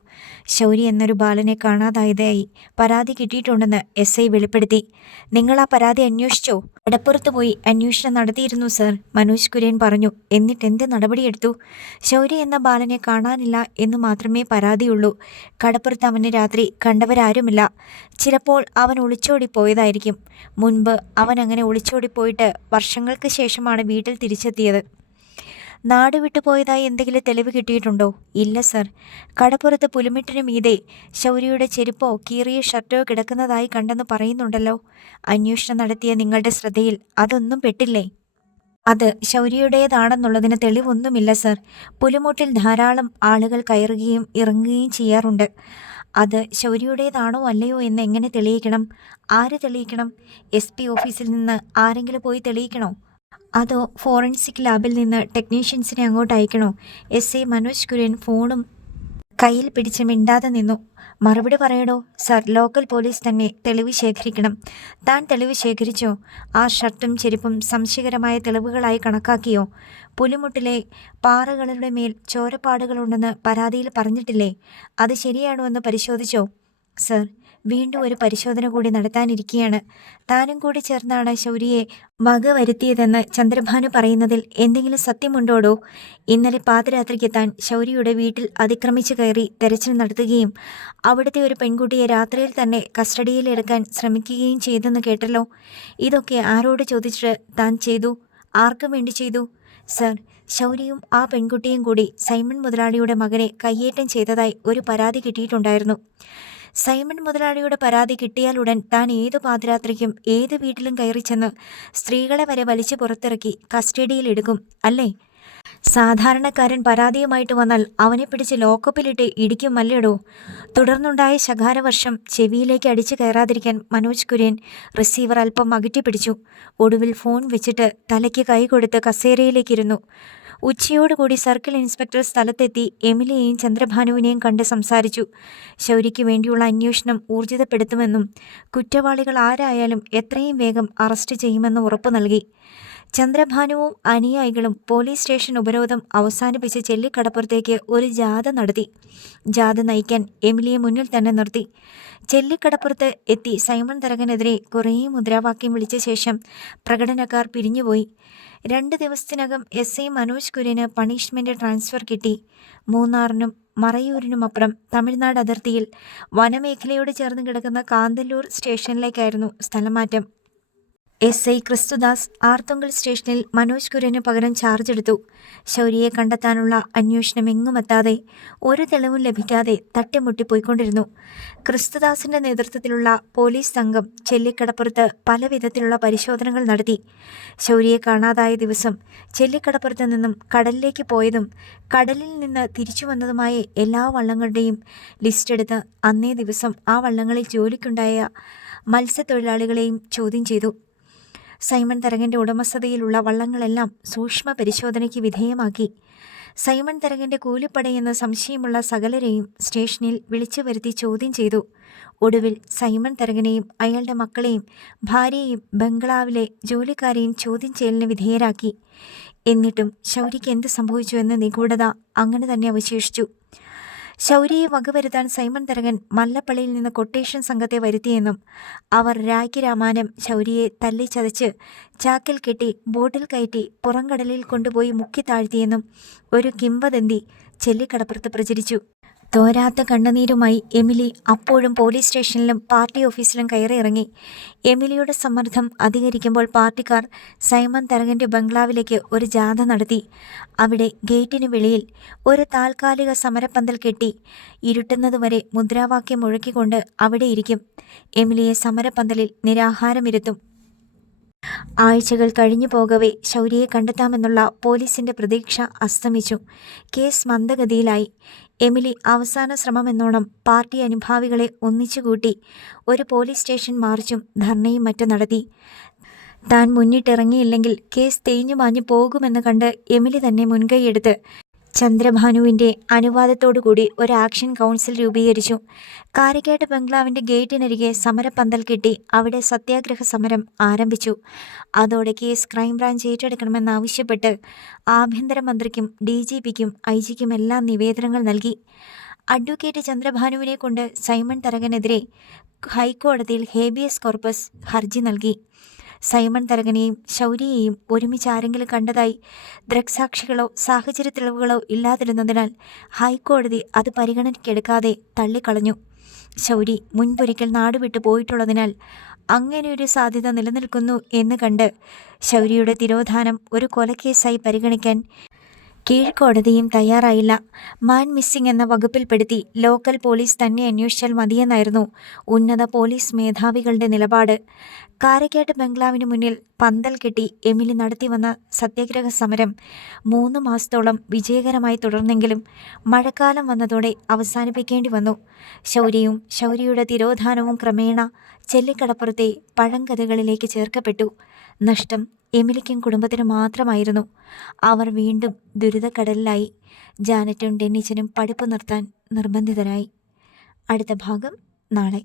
ശൗര്യ എന്നൊരു ബാലനെ കാണാതായതായി പരാതി കിട്ടിയിട്ടുണ്ടെന്ന് SI വെളിപ്പെടുത്തി. നിങ്ങൾ ആ പരാതി അന്വേഷിച്ചോ? കടപ്പുറത്ത് പോയി അന്വേഷണം നടത്തിയിരുന്നു സർ, മനോജ് കുര്യൻ പറഞ്ഞു. എന്നിട്ട് എന്ത് നടപടിയെടുത്തു? ശൗര്യ എന്ന ബാലനെ കാണാനില്ല എന്ന് മാത്രമേ പരാതിയുള്ളൂ. കടപ്പുറത്ത് അവനെ രാത്രി കണ്ടവരാരുമില്ല. ചിലപ്പോൾ അവൻ ഒളിച്ചോടിപ്പോയതായിരിക്കും. മുൻപ് അവൻ അങ്ങനെ ഒളിച്ചോടിപ്പോയിട്ട് വർഷങ്ങൾക്ക് ശേഷമാണ് വീട്ടിൽ തിരിച്ചെത്തിയത്. നാട് വിട്ടുപോയതായി എന്തെങ്കിലും തെളിവ് കിട്ടിയിട്ടുണ്ടോ? ഇല്ല സർ. കടപ്പുറത്ത് പുലിമിട്ടിന് മീതെ ശൗര്യയുടെ ചെരുപ്പോ കീറിയ ഷർട്ടോ കിടക്കുന്നതായി കണ്ടെന്ന് പറയുന്നുണ്ടല്ലോ. അന്വേഷണം നടത്തിയ നിങ്ങളുടെ ശ്രദ്ധയിൽ അതൊന്നും പെട്ടില്ലേ? അത് ശൗര്യയുടേതാണെന്നുള്ളതിന് തെളിവൊന്നുമില്ല സർ. പുലിമുട്ടിൽ ധാരാളം ആളുകൾ കയറുകയും ഇറങ്ങുകയും ചെയ്യാറുണ്ട്. അത് ശൗര്യയുടേതാണോ അല്ലയോ എന്ന് എങ്ങനെ തെളിയിക്കണം? ആര് തെളിയിക്കണം? SP ഓഫീസിൽ നിന്ന് ആരെങ്കിലും പോയി തെളിയിക്കണോ? അതോ ഫോറൻസിക് ലാബിൽ നിന്ന് ടെക്നീഷ്യൻസിനെ അങ്ങോട്ട് അയക്കണോ? SI മനോജ് കുര്യൻ ഫോണും കയ്യിൽ പിടിച്ച് മിണ്ടാതെ നിന്നു. മറുപടി പറയടോ. സർ, ലോക്കൽ പോലീസ് തന്നെ തെളിവ് ശേഖരിക്കണം. താൻ തെളിവ് ശേഖരിച്ചോ? ആ ഷർട്ടും ചെരുപ്പും സംശയകരമായ തെളിവുകളായി കണക്കാക്കിയോ? പുലിമുട്ടിലെ പാറകളുടെ മേൽ ചോരപ്പാടുകളുണ്ടെന്ന് പരാതിയിൽ പറഞ്ഞിട്ടില്ലേ? അത് ശരിയാണോ എന്ന് പരിശോധിച്ചോ? സർ, വീണ്ടും ഒരു പരിശോധന കൂടി നടത്താനിരിക്കുകയാണ്. താനും കൂടി ചേർന്നാണ് ശൗര്യയെ വകവരുത്തിയതെന്ന് ചന്ദ്രഭാനു പറയുന്നതിൽ എന്തെങ്കിലും സത്യമുണ്ടോടോ? ഇന്നലെ പാതിരാത്രിക്ക് താൻ ശൗര്യയുടെ വീട്ടിൽ അതിക്രമിച്ചു കയറി തെരച്ചിൽ നടത്തുകയും അവിടുത്തെ ഒരു പെൺകുട്ടിയെ രാത്രിയിൽ തന്നെ കസ്റ്റഡിയിലെടുക്കാൻ ശ്രമിക്കുകയും ചെയ്തെന്ന് കേട്ടല്ലോ. ഇതൊക്കെ ആരോട് ചോദിച്ചിട്ട് താൻ ചെയ്തു? ആർക്കും വേണ്ടി ചെയ്തു? സർ, ശൗര്യയും ആ പെൺകുട്ടിയും കൂടി സൈമൺ മുതലാളിയുടെ മകനെ കയ്യേറ്റം ചെയ്തതായി ഒരു പരാതി കിട്ടിയിട്ടുണ്ടായിരുന്നു. സൈമൺ മുതലാളിയുടെ പരാതി കിട്ടിയാലുടൻ താൻ ഏതു പാതിരാത്രിക്കും ഏത് വീട്ടിലും കയറി ചെന്ന് സ്ത്രീകളെ വരെ വലിച്ചു പുറത്തിറക്കി കസ്റ്റഡിയിലെടുക്കും അല്ലേ? സാധാരണക്കാരൻ പരാതിയുമായിട്ട് വന്നാൽ അവനെ പിടിച്ച് ലോക്കപ്പിലിട്ട് ഇടിക്കുമല്ലേടോ? തുടർന്നുണ്ടായ ശകാരവർഷം ചെവിയിലേക്ക് അടിച്ചു കയറാതിരിക്കാൻ മനോജ് കുര്യൻ റിസീവർ അല്പം അകറ്റിപ്പിടിച്ചു. ഒടുവിൽ ഫോൺ വെച്ചിട്ട് തലയ്ക്ക് കൈ കൊടുത്ത് കസേരയിലേക്കിരുന്നു. ഉച്ചയോടുകൂടി സർക്കിൾ ഇൻസ്പെക്ടർ സ്ഥലത്തെത്തി എമിലിയെയും ചന്ദ്രഭാനുവിനെയും കണ്ട് സംസാരിച്ചു. ശൗര്യയ്ക്ക് വേണ്ടിയുള്ള അന്വേഷണം ഊർജിതപ്പെടുത്തുമെന്നും കുറ്റവാളികൾ ആരായാലും എത്രയും വേഗം അറസ്റ്റ് ചെയ്യുമെന്നും ഉറപ്പു നൽകി. ചന്ദ്രഭാനുവും അനുയായികളും പോലീസ് സ്റ്റേഷൻ ഉപരോധം അവസാനിപ്പിച്ച് ചെല്ലിക്കടപ്പുറത്തേക്ക് ഒരു ജാഥ നടത്തി. ജാഥ നയിക്കാൻ എമിലിയെ മുന്നിൽ തന്നെ നിർത്തി. ചെല്ലിക്കടപ്പുറത്ത് എത്തി സൈമൺ തരകനെതിരെ കുറേ മുദ്രാവാക്യം വിളിച്ച ശേഷം പ്രകടനക്കാർ പിരിഞ്ഞുപോയി. 2 ദിവസത്തിനകം SI Manoj Kurian punishment transfer കിട്ടി. മൂന്നാറിനും മറയൂരിനുമപ്പുറം തമിഴ്നാട് അതിർത്തിയിൽ വനമേഖലയോട് ചേർന്ന് കിടക്കുന്ന കാന്തല്ലൂർ സ്റ്റേഷനിലേക്കായിരുന്നു സ്ഥലമാറ്റം. SI ക്രിസ്തുദാസ് ആർത്തുങ്കൽ സ്റ്റേഷനിൽ മനോജ് കുര്യന് പകരം ചാർജ് എടുത്തു. ശൗര്യയെ കണ്ടെത്താനുള്ള അന്വേഷണം എങ്ങുമെത്താതെ ഒരു തെളിവും ലഭിക്കാതെ തട്ടിമുട്ടിപ്പോയിക്കൊണ്ടിരുന്നു. ക്രിസ്തുദാസിന്റെ നേതൃത്വത്തിലുള്ള പോലീസ് സംഘം ചെല്ലിക്കടപ്പുറത്ത് പല വിധത്തിലുള്ള പരിശോധനകൾ നടത്തി. ശൗര്യയെ കാണാതായ ദിവസം ചെല്ലിക്കടപ്പുറത്ത് നിന്നും കടലിലേക്ക് പോയതും കടലിൽ നിന്ന് തിരിച്ചു വന്നതുമായ എല്ലാ വള്ളങ്ങളുടെയും ലിസ്റ്റെടുത്ത് അന്നേ ദിവസം ആ വള്ളങ്ങളിൽ ജോലിക്കുണ്ടായ മത്സ്യത്തൊഴിലാളികളെയും ചോദ്യം ചെയ്തു. സൈമൺ തരകന്റെ ഉടമസ്ഥതയിലുള്ള വള്ളങ്ങളെല്ലാം സൂക്ഷ്മ പരിശോധനയ്ക്ക് വിധേയമാക്കി. സൈമൺ തരകന്റെ കൂലിപ്പടയെന്ന് സംശയമുള്ള സകലരെയും സ്റ്റേഷനിൽ വിളിച്ചു വരുത്തി ചോദ്യം ചെയ്തു. ഒടുവിൽ സൈമൺ തരകനെയും അയാളുടെ മക്കളെയും ഭാര്യയെയും ബംഗ്ലാവിലെ ജോലിക്കാരെയും ചോദ്യം ചെയ്യലിന് വിധേയരാക്കി. എന്നിട്ടും ശൗര്യയ്ക്ക് എന്ത് സംഭവിച്ചു എന്ന നിഗൂഢത അങ്ങനെ തന്നെ അവശേഷിച്ചു. ശൗര്യയെ വകവരുത്താൻ സൈമൺ തരകൻ മല്ലപ്പള്ളിയിൽ നിന്ന് കൊട്ടേഷൻ സംഘത്തെ വരുത്തിയെന്നും അവർ രാമാനം ശൗര്യയെ തല്ലിച്ചതച്ച് ചാക്കിൽ കെട്ടി ബോട്ടിൽ കയറ്റി പുറംകടലിൽ കൊണ്ടുപോയി മുക്കി താഴ്ത്തിയെന്നും ഒരു കിംവദന്തി ചെല്ലിക്കടപ്പുറത്ത് പ്രചരിച്ചു. തോരാത്ത കണ്ണുനീരുമായി എമിലി അപ്പോഴും പോലീസ് സ്റ്റേഷനിലും പാർട്ടി ഓഫീസിലും കയറിയിറങ്ങി. എമിലിയുടെ സമ്മർദ്ദം അധികരിക്കുമ്പോൾ പാർട്ടിക്കാർ സൈമൺ തരകന്റെ ബംഗ്ലാവിലേക്ക് ഒരു ജാഥ നടത്തി. അവിടെ ഗേറ്റിന് വെളിയിൽ ഒരു താൽക്കാലിക സമരപ്പന്തൽ കെട്ടി ഇരുട്ടുന്നതുവരെ മുദ്രാവാക്യം മുഴക്കിക്കൊണ്ട് അവിടെ ഇരിക്കും. എമിലിയെ സമരപ്പന്തലിൽ നിരാഹാരമിരുത്തും. ആഴ്ചകൾ കഴിഞ്ഞു പോകവേ ശൗര്യയെ കണ്ടെത്താമെന്നുള്ള പോലീസിന്റെ പ്രതീക്ഷ അസ്തമിച്ചു. കേസ് മന്ദഗതിയിലായി. എമിലി അവസാന ശ്രമമെന്നോണം പാർട്ടി അനുഭാവികളെ ഒന്നിച്ചുകൂട്ടി ഒരു പോലീസ് സ്റ്റേഷൻ മാർച്ചും ധർണയും മറ്റും നടത്തി. താൻ മുന്നിട്ടിറങ്ങിയില്ലെങ്കിൽ കേസ് തേഞ്ഞു മാഞ്ഞു പോകുമെന്ന് കണ്ട് എമിലി തന്നെ മുൻകൈയെടുത്ത് ചന്ദ്രഭാനുവിൻ്റെ അനുവാദത്തോടുകൂടി ഒരു ആക്ഷൻ കൗൺസിൽ രൂപീകരിച്ചു. കാരക്കാട് ബംഗ്ലാവിൻ്റെ ഗേറ്റിനരികെ സമരപ്പന്തൽ കെട്ടി അവിടെ സത്യാഗ്രഹ സമരം ആരംഭിച്ചു. അതോടെ കേസ് ക്രൈംബ്രാഞ്ച് ഏറ്റെടുക്കണമെന്നാവശ്യപ്പെട്ട് ആഭ്യന്തരമന്ത്രിക്കും DGPക്കും IGക്കും എല്ലാം നിവേദനങ്ങൾ നൽകി. അഡ്വക്കേറ്റ് ചന്ദ്രഭാനുവിനെ കൊണ്ട് സൈമൺ തരകനെതിരെ ഹൈക്കോടതിയിൽ ഹേബിയസ് കോർപ്പസ് ഹർജി നൽകി. സൈമൺ തരകനെയും ശൗര്യയെയും ഒരുമിച്ച് ആരെങ്കിലും കണ്ടതായി ദൃക്സാക്ഷികളോ സാഹചര്യ തെളിവുകളോ ഇല്ലാതിരുന്നതിനാൽ ഹൈക്കോടതി അത് പരിഗണനയ്ക്കെടുക്കാതെ തള്ളിക്കളഞ്ഞു. ശൗരി മുൻപൊരിക്കൽ നാടുവിട്ടു പോയിട്ടുള്ളതിനാൽ അങ്ങനെയൊരു സാധ്യത നിലനിൽക്കുന്നു എന്ന് കണ്ട് ശൗര്യയുടെ തിരോധാനം ഒരു കൊലക്കേസായി പരിഗണിക്കാൻ കീഴ്ക്കോടതിയും തയ്യാറായില്ല. മാൻ മിസ്സിംഗ് എന്ന വകുപ്പിൽപ്പെടുത്തി ലോക്കൽ പോലീസ് തന്നെ അന്വേഷിച്ചാൽ മതിയെന്നായിരുന്നു ഉന്നത പോലീസ് മേധാവികളുടെ നിലപാട്. കാരക്കാട്ട് ബംഗ്ലാവിന് മുന്നിൽ പന്തൽ കെട്ടി എമിലി നടത്തിവന്ന സത്യാഗ്രഹ സമരം 3 മാസത്തോളം വിജയകരമായി തുടർന്നെങ്കിലും മഴക്കാലം വന്നതോടെ അവസാനിപ്പിക്കേണ്ടി വന്നു. ശൗര്യയും ശൗര്യയുടെ തിരോധാനവും ക്രമേണ ചെല്ലിക്കടപ്പുറത്തെ പഴങ്കഥകളിലേക്ക് ചേർക്കപ്പെട്ടു. നഷ്ടം എമിലിക്കും കുടുംബത്തിനും മാത്രമായിരുന്നു. അവർ വീണ്ടും ദുരിതക്കടലിലായി. ജാനറ്റും ഡെന്നിച്ചനും പഠിപ്പ് നിർത്താൻ നിർബന്ധിതരായി. അടുത്ത ഭാഗം നാളെ.